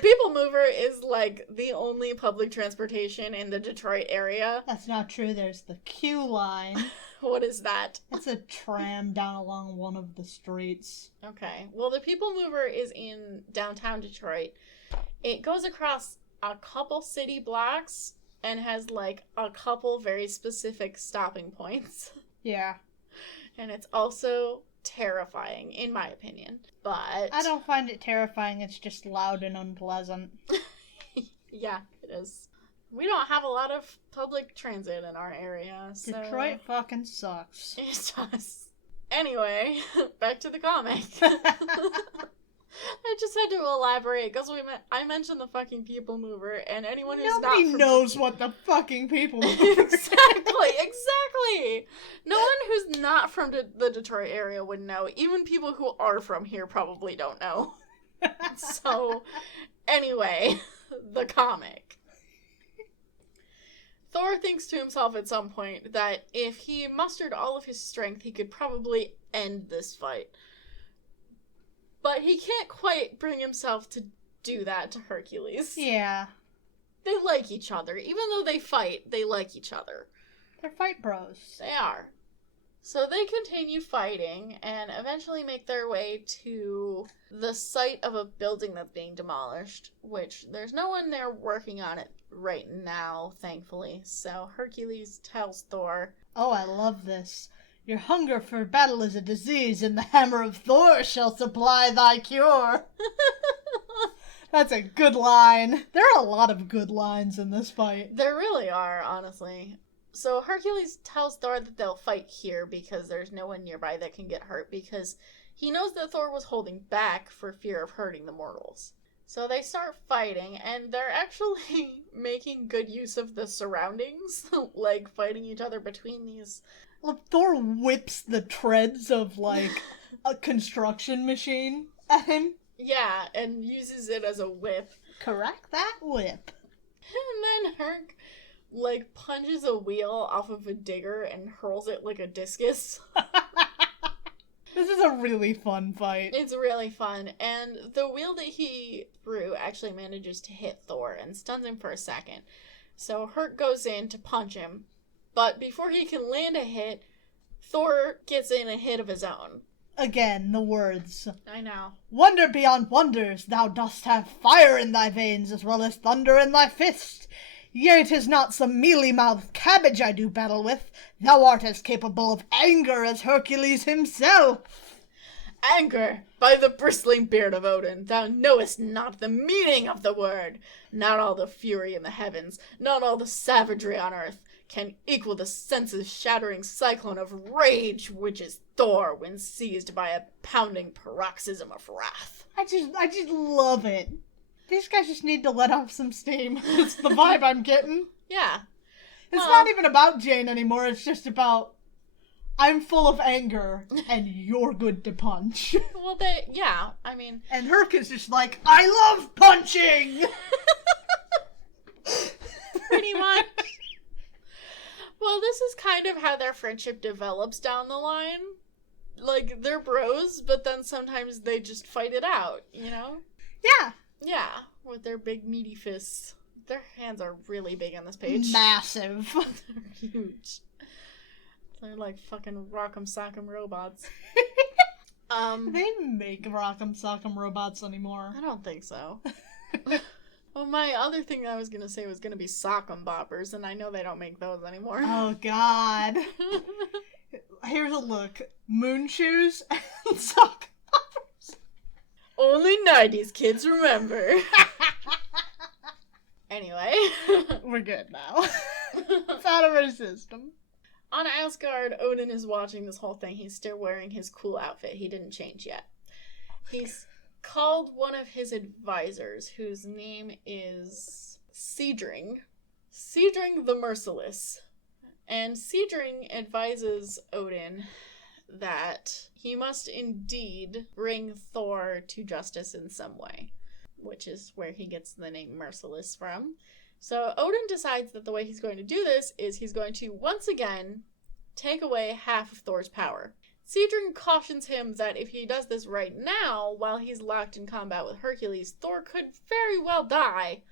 People Mover is, like, the only public transportation in the Detroit area. That's not true. There's the Q line. What is that? It's a tram down along one of the streets. Okay. Well, the People Mover is in downtown Detroit. It goes across a couple city blocks and has, like, a couple very specific stopping points. Yeah. And it's also terrifying, in my opinion. But I don't find it terrifying. It's just loud and unpleasant. Yeah, it is. We don't have a lot of public transit in our area, so Detroit fucking sucks. It does. Anyway, back to the comic. I just had to elaborate because I mentioned the fucking People Mover, and anyone who's Nobody not from knows what the fucking People Mover is. Exactly. No one who's not from the Detroit area would know. Even people who are from here probably don't know. So, anyway, the comic. Thor thinks to himself at some point that if he mustered all of his strength, he could probably end this fight. But he can't quite bring himself to do that to Hercules. Yeah. They like each other. Even though they fight, they like each other. They're fight bros. They are. So they continue fighting and eventually make their way to the site of a building that's being demolished, which there's no one there working on it right now, thankfully. So Hercules tells Thor, "Oh, I love this. Your hunger for battle is a disease, and the hammer of Thor shall supply thy cure." That's a good line. There are a lot of good lines in this fight. There really are, honestly. So Hercules tells Thor that they'll fight here because there's no one nearby that can get hurt, because he knows that Thor was holding back for fear of hurting the mortals. So they start fighting, and they're actually making good use of the surroundings, like fighting each other between these. Well, Thor whips the treads of, like, a construction machine at him. Yeah, and uses it as a whip. Correct that whip. And then Herc, like, punches a wheel off of a digger and hurls it like a discus. This is a really fun fight. It's really fun, and the wheel that he threw actually manages to hit Thor and stuns him for a second. So Herc goes in to punch him, but before he can land a hit, Thor gets in a hit of his own. Again, the words. I know. Wonder beyond wonders, thou dost have fire in thy veins as well as thunder in thy fist. Yea, 'tis not some mealy-mouthed cabbage I do battle with. Thou art as capable of anger as Hercules himself. Anger, by the bristling beard of Odin, thou knowest not the meaning of the word. Not all the fury in the heavens, not all the savagery on earth, can equal the senses-shattering cyclone of rage which is Thor when seized by a pounding paroxysm of wrath. I just love it. These guys just need to let off some steam. It's the vibe I'm getting. Yeah. It's not even about Jane anymore. It's just about, I'm full of anger, and you're good to punch. Well, I mean... And Herc is just like, I love punching! Pretty much. Well, this is kind of how their friendship develops down the line. Like, they're bros, but then sometimes they just fight it out, you know? Yeah. Yeah, with their big meaty fists. Their hands are really big on this page. Massive. They're huge. They're like fucking rock'em sock'em robots. They make rock'em sock'em robots anymore. I don't think so. Well, my other thing I was gonna say was gonna be sock'em boppers, and I know they don't make those anymore. Oh, God. Here's a look. Moon shoes and sock boppers. Only 90s kids remember. Anyway. We're good now. It's out of our system. On Asgard, Odin is watching this whole thing. He's still wearing his cool outfit. He didn't change yet. He's called one of his advisors, whose name is Seedring. Seedring the Merciless. And Seedring advises Odin that he must indeed bring Thor to justice in some way, which is where he gets the name Merciless from. So Odin decides that the way he's going to do this is he's going to once again take away half of Thor's power. Seedring cautions him that if he does this right now, while he's locked in combat with Hercules, Thor could very well die.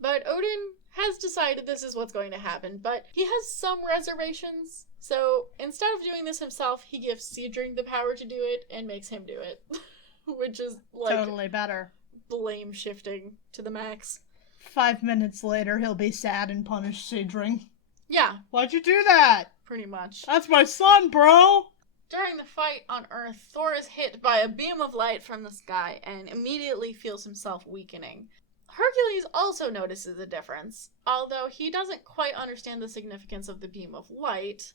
But Odin has decided this is what's going to happen, but he has some reservations. So instead of doing this himself, he gives Seedring the power to do it and makes him do it. Which is like Totally better. Blame shifting to the max. 5 minutes later, he'll be sad and punish Seedring. Yeah. Why'd you do that? Pretty much. That's my son, bro! During the fight on Earth, Thor is hit by a beam of light from the sky and immediately feels himself weakening. Hercules also notices a difference, although he doesn't quite understand the significance of the beam of light.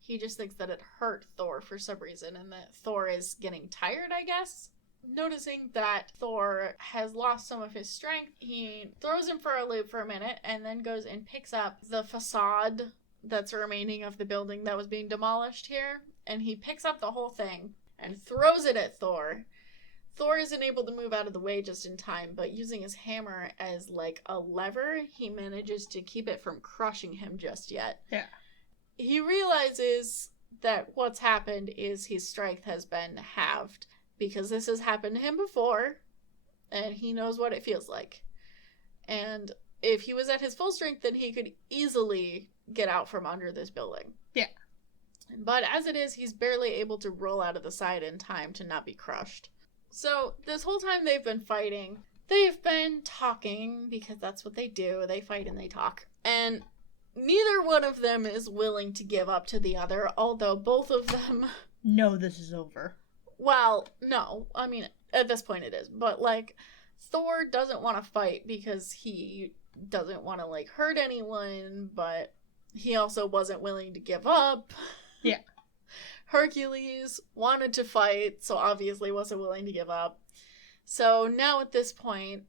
He just thinks that it hurt Thor for some reason and that Thor is getting tired, I guess. Noticing that Thor has lost some of his strength, he throws him for a loop for a minute and then goes and picks up the facade that's remaining of the building that was being demolished here. And he picks up the whole thing and throws it at Thor. Thor isn't able to move out of the way just in time, but using his hammer as like a lever, he manages to keep it from crushing him just yet. Yeah. He realizes that what's happened is his strength has been halved, because this has happened to him before, and he knows what it feels like. And if he was at his full strength, then he could easily get out from under this building. Yeah. But as it is, he's barely able to roll out of the side in time to not be crushed. So this whole time they've been fighting, they've been talking, because that's what they do. They fight and they talk. And neither one of them is willing to give up to the other, although both of them... No, this is over. Well, no. I mean, at this point it is. But, like, Thor doesn't want to fight because he doesn't want to, like, hurt anyone, but he also wasn't willing to give up. Yeah. Hercules wanted to fight, so obviously wasn't willing to give up. So now at this point,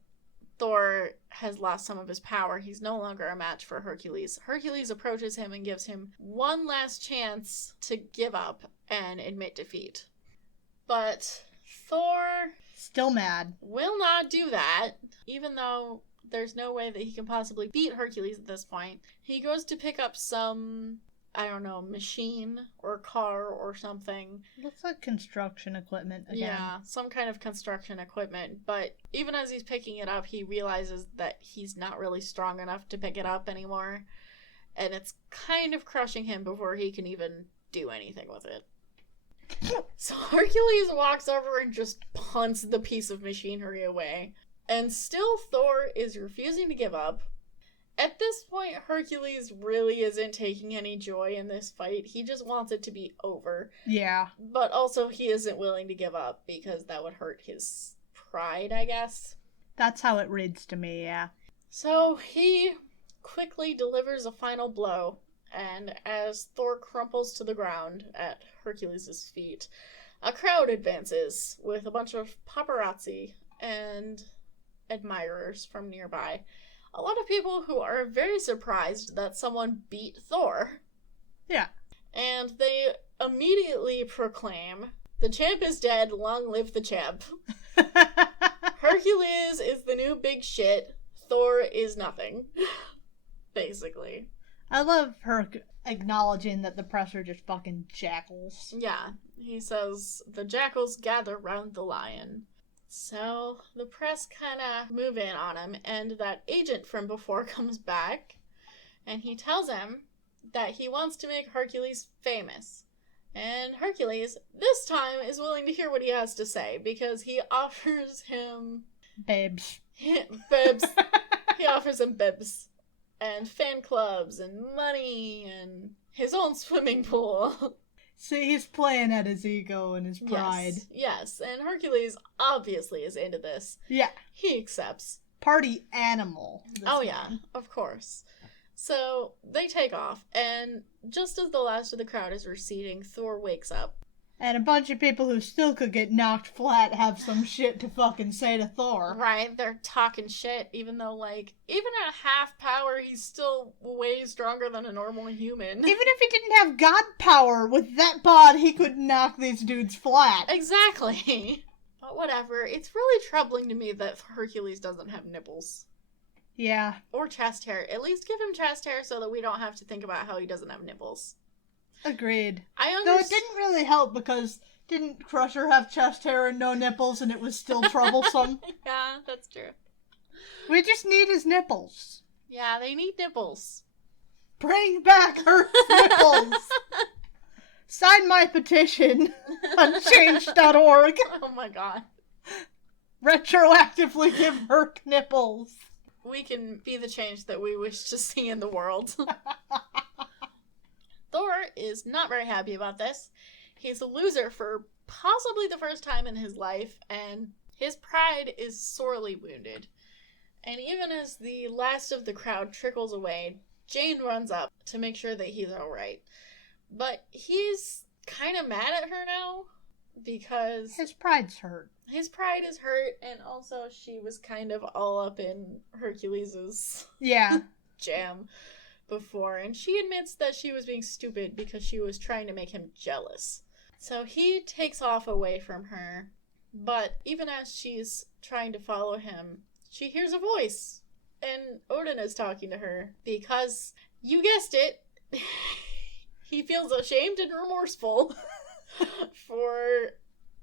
Thor has lost some of his power. He's no longer a match for Hercules. Hercules approaches him and gives him one last chance to give up and admit defeat. But Thor... Still mad. Will not do that, even though there's no way that he can possibly beat Hercules at this point. He goes to pick up some I don't know, machine or car or something. Looks like construction equipment again. Yeah, some kind of construction equipment. But even as he's picking it up, he realizes that he's not really strong enough to pick it up anymore. And it's kind of crushing him before he can even do anything with it. So Hercules walks over and just punts the piece of machinery away. And still Thor is refusing to give up. At this point, Hercules really isn't taking any joy in this fight. He just wants it to be over. Yeah. But also he isn't willing to give up because that would hurt his pride, I guess. That's how it reads to me, yeah. So he quickly delivers a final blow, and as Thor crumples to the ground at Hercules' feet, a crowd advances with a bunch of paparazzi and admirers from nearby. A lot of people who are very surprised that someone beat Thor. Yeah. And they immediately proclaim, "The champ is dead, long live the champ." Hercules is the new big shit. Thor is nothing. Basically. I love her acknowledging that the press are just fucking jackals. Yeah. He says, "The jackals gather round the lion." So the press kind of move in on him, and that agent from before comes back, and he tells him that he wants to make Hercules famous. And Hercules, this time, is willing to hear what he has to say, because he offers him... Babes. Bibs. He offers him bibs. And fan clubs, and money, and his own swimming pool. See, he's playing at his ego and his pride. Yes, and Hercules obviously is into this. Yeah. He accepts. Party animal. Yeah, of course. So, they take off, and just as the last of the crowd is receding, Thor wakes up. And a bunch of people who still could get knocked flat have some shit to fucking say to Thor. Right, they're talking shit, even though, like, even at half power, he's still way stronger than a normal human. Even if he didn't have god power, with that bod, he could knock these dudes flat. Exactly. But whatever, it's really troubling to me that Hercules doesn't have nipples. Yeah. Or chest hair. At least give him chest hair so that we don't have to think about how he doesn't have nipples. Agreed. I understand. Though it didn't really help because didn't Crusher have chest hair and no nipples and it was still troublesome? Yeah, that's true. We just need his nipples. Yeah, they need nipples. Bring back her nipples. Sign my petition on change.org. Oh my god. Retroactively give her nipples. We can be the change that we wish to see in the world. Thor is not very happy about this. He's a loser for possibly the first time in his life, and his pride is sorely wounded. And even as the last of the crowd trickles away, Jane runs up to make sure that he's alright. But he's kind of mad at her now, because his pride's hurt. His pride is hurt, and also she was kind of all up in Hercules's jam before, and she admits that she was being stupid because she was trying to make him jealous. So he takes off away from her, but even as she's trying to follow him, she hears a voice, and Odin is talking to her because, you guessed it, he feels ashamed and remorseful for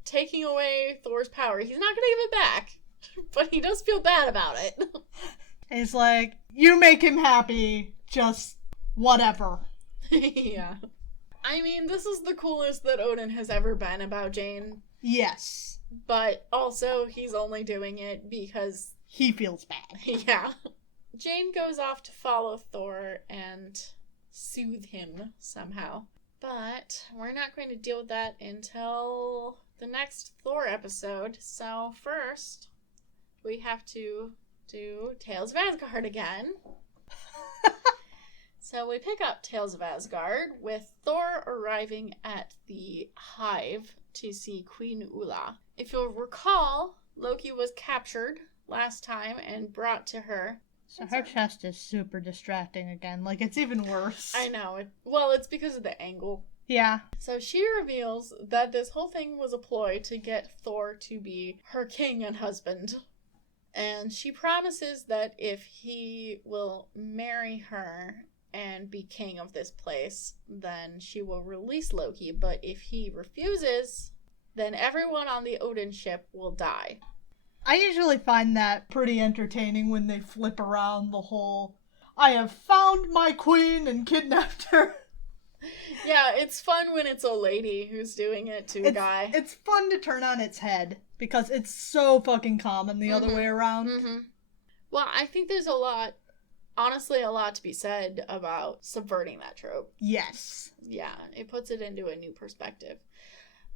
taking away Thor's power. He's not going to give it back, but he does feel bad about it. He's like, you make him happy, just whatever. Yeah. I mean, this is the coolest that Odin has ever been about Jane. Yes. But also, he's only doing it because... he feels bad. Yeah. Jane goes off to follow Thor and soothe him somehow. But we're not going to deal with that until the next Thor episode. So first, we have to do Tales of Asgard again. So we pick up Tales of Asgard with Thor arriving at the Hive to see Queen Ula. If you'll recall, Loki was captured last time and brought to her. So her chest is super distracting again. Like, it's even worse. I know. Well, it's because of the angle. Yeah. So she reveals that this whole thing was a ploy to get Thor to be her king and husband. And she promises that if he will marry her and be king of this place, then she will release Loki. But if he refuses, then everyone on the Odin ship will die. I usually find that pretty entertaining when they flip around the whole, I have found my queen and kidnapped her. Yeah, it's fun when it's a lady who's doing it to a guy. It's fun to turn on its head, because it's so fucking common the other way around. Mm-hmm. Well, I think there's honestly a lot to be said about subverting that trope. Yes. Yeah, it puts it into a new perspective.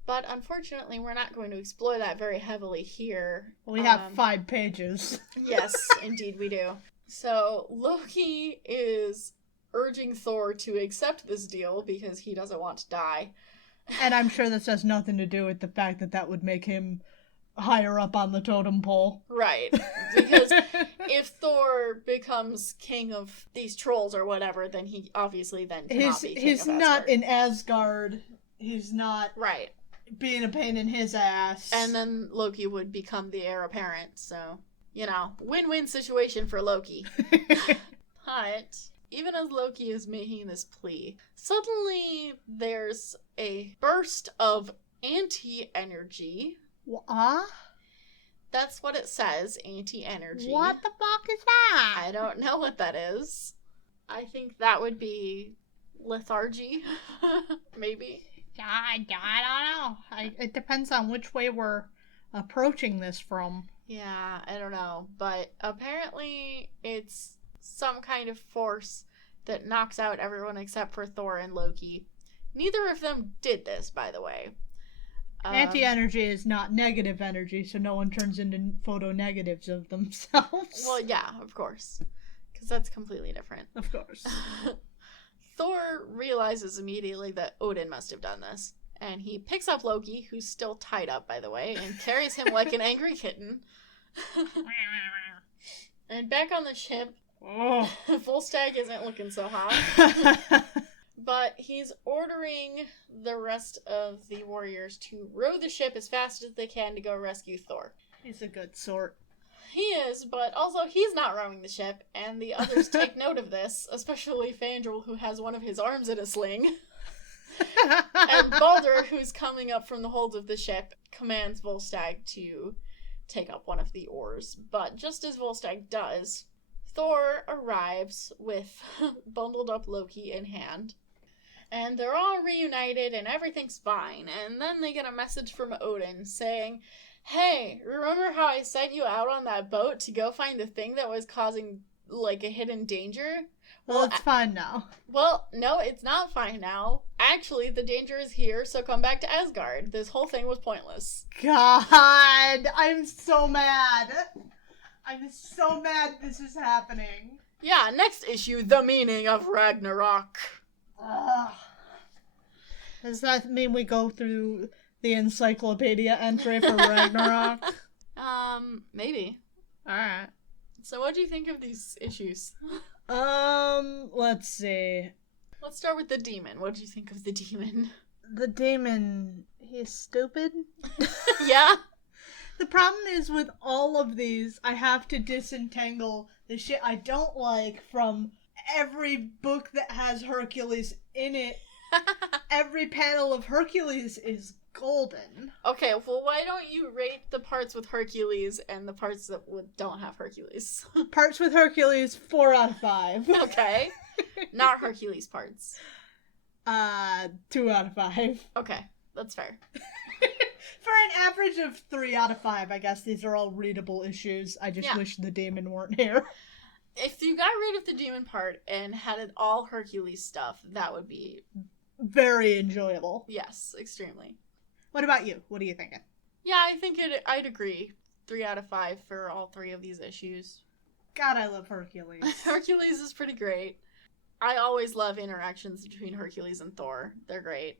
But unfortunately, we're not going to explore that very heavily here. We have 5 pages. Yes, indeed we do. So, Loki is urging Thor to accept this deal because he doesn't want to die. And I'm sure this has nothing to do with the fact that that would make him higher up on the totem pole. Right. Because if Thor becomes king of these trolls or whatever, then he obviously then cannot be king of Asgard. He's not in Asgard. He's not... Right. Being a pain in his ass. And then Loki would become the heir apparent, so, win-win situation for Loki. But, even as Loki is making this plea, suddenly there's a burst of anti-energy. What? That's what it says, anti-energy. What the fuck is that? I don't know what that is. I think that would be lethargy, maybe. I don't know. It depends on which way we're approaching this from. Yeah, I don't know. But apparently it's some kind of force that knocks out everyone except for Thor and Loki. Neither of them did this, by the way. Anti-energy is not negative energy, so no one turns into photo-negatives of themselves. Well, yeah, of course. Because that's completely different. Of course. Thor realizes immediately that Odin must have done this, and he picks up Loki, who's still tied up, by the way, and carries him like an angry kitten. And back on the ship, Volstagg isn't looking so hot, but he's ordering the rest of the warriors to row the ship as fast as they can to go rescue Thor. He's a good sort. He is, but also he's not rowing the ship, and the others take note of this, especially Fandral, who has one of his arms in a sling. And Baldur, who's coming up from the hold of the ship, commands Volstagg to take up one of the oars. But just as Volstagg does, Thor arrives with bundled up Loki in hand. And they're all reunited and everything's fine. And then they get a message from Odin saying, hey, remember how I sent you out on that boat to go find the thing that was causing, like, a hidden danger? Well, it's fine now. Well, no, it's not fine now. Actually, the danger is here, so come back to Asgard. This whole thing was pointless. God, I'm so mad. I'm so mad this is happening. Yeah, next issue, the meaning of Ragnarok. Ugh. Does that mean we go through the encyclopedia entry for Ragnarok? Maybe. Alright. So what do you think of these issues? Let's see. Let's start with the demon. What do you think of the demon? The demon, he's stupid? Yeah? The problem is with all of these, I have to disentangle the shit I don't like from every book that has Hercules in it. Every panel of Hercules is golden. Okay, well, why don't you rate the parts with Hercules and the parts that don't have Hercules? Parts with Hercules, 4 out of 5. Okay. Not Hercules parts. 2 out of 5. Okay, that's fair. For an average of 3 out of 5, I guess these are all readable issues. I just wish the demon weren't here. If you got rid of the demon part and had it all Hercules stuff, that would be... very enjoyable. Yes, extremely. What about you? What are you thinking? Yeah, I think I'd agree. 3 out of 5 for all 3 of these issues. God, I love Hercules. Hercules is pretty great. I always love interactions between Hercules and Thor. They're great.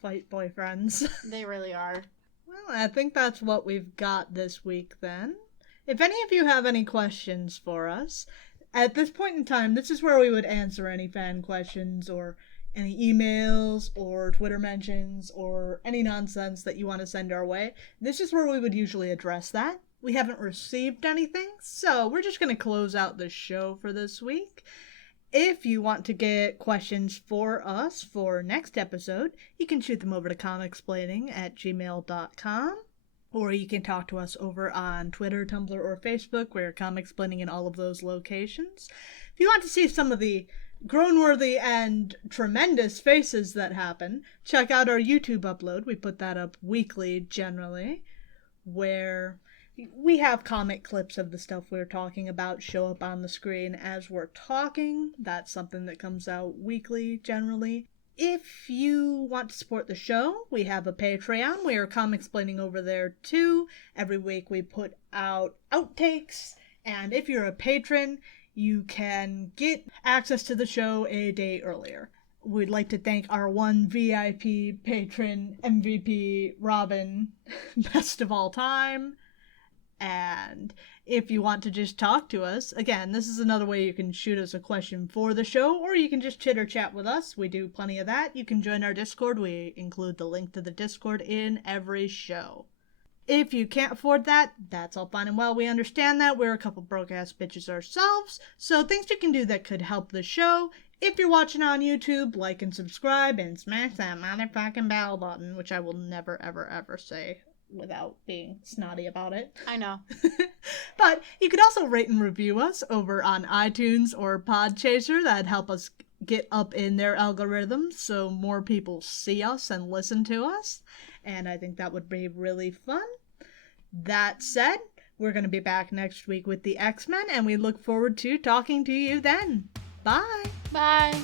Fight boyfriends. They really are. Well, I think that's what we've got this week then. If any of you have any questions for us, at this point in time, this is where we would answer any fan questions or any emails or Twitter mentions or any nonsense that you want to send our way. This is where we would usually address that. We haven't received anything, so we're just going to close out the show for this week. If you want to get questions for us for next episode, you can shoot them over to comicsplaining@gmail.com. Or you can talk to us over on Twitter, Tumblr, or Facebook. We're Comicsplaining in all of those locations. If you want to see some of the groan-worthy and tremendous faces that happen, check out our YouTube upload. We put that up weekly, generally, where we have comic clips of the stuff we're talking about show up on the screen as we're talking. That's something that comes out weekly, generally. If you want to support the show, we have a Patreon. We are Comicsplaining over there, too. Every week we put out outtakes, and if you're a patron, you can get access to the show a day earlier. We'd like to thank our one VIP patron, MVP Robin, best of all time. And if you want to just talk to us, again, this is another way you can shoot us a question for the show, or you can just chitter chat with us. We do plenty of that. You can join our Discord. We include the link to the Discord in every show. If you can't afford that, that's all fine and well. We understand that. We're a couple broke-ass bitches ourselves, so things you can do that could help the show. If you're watching on YouTube, like and subscribe, and smash that motherfucking bell button, which I will never, ever, ever say without being snotty about it. I know. But you could also rate and review us over on iTunes or Podchaser. That'd help us get up in their algorithms so more people see us and listen to us. And I think that would be really fun. That said, we're going to be back next week with the X-Men, and we look forward to talking to you then. Bye! Bye!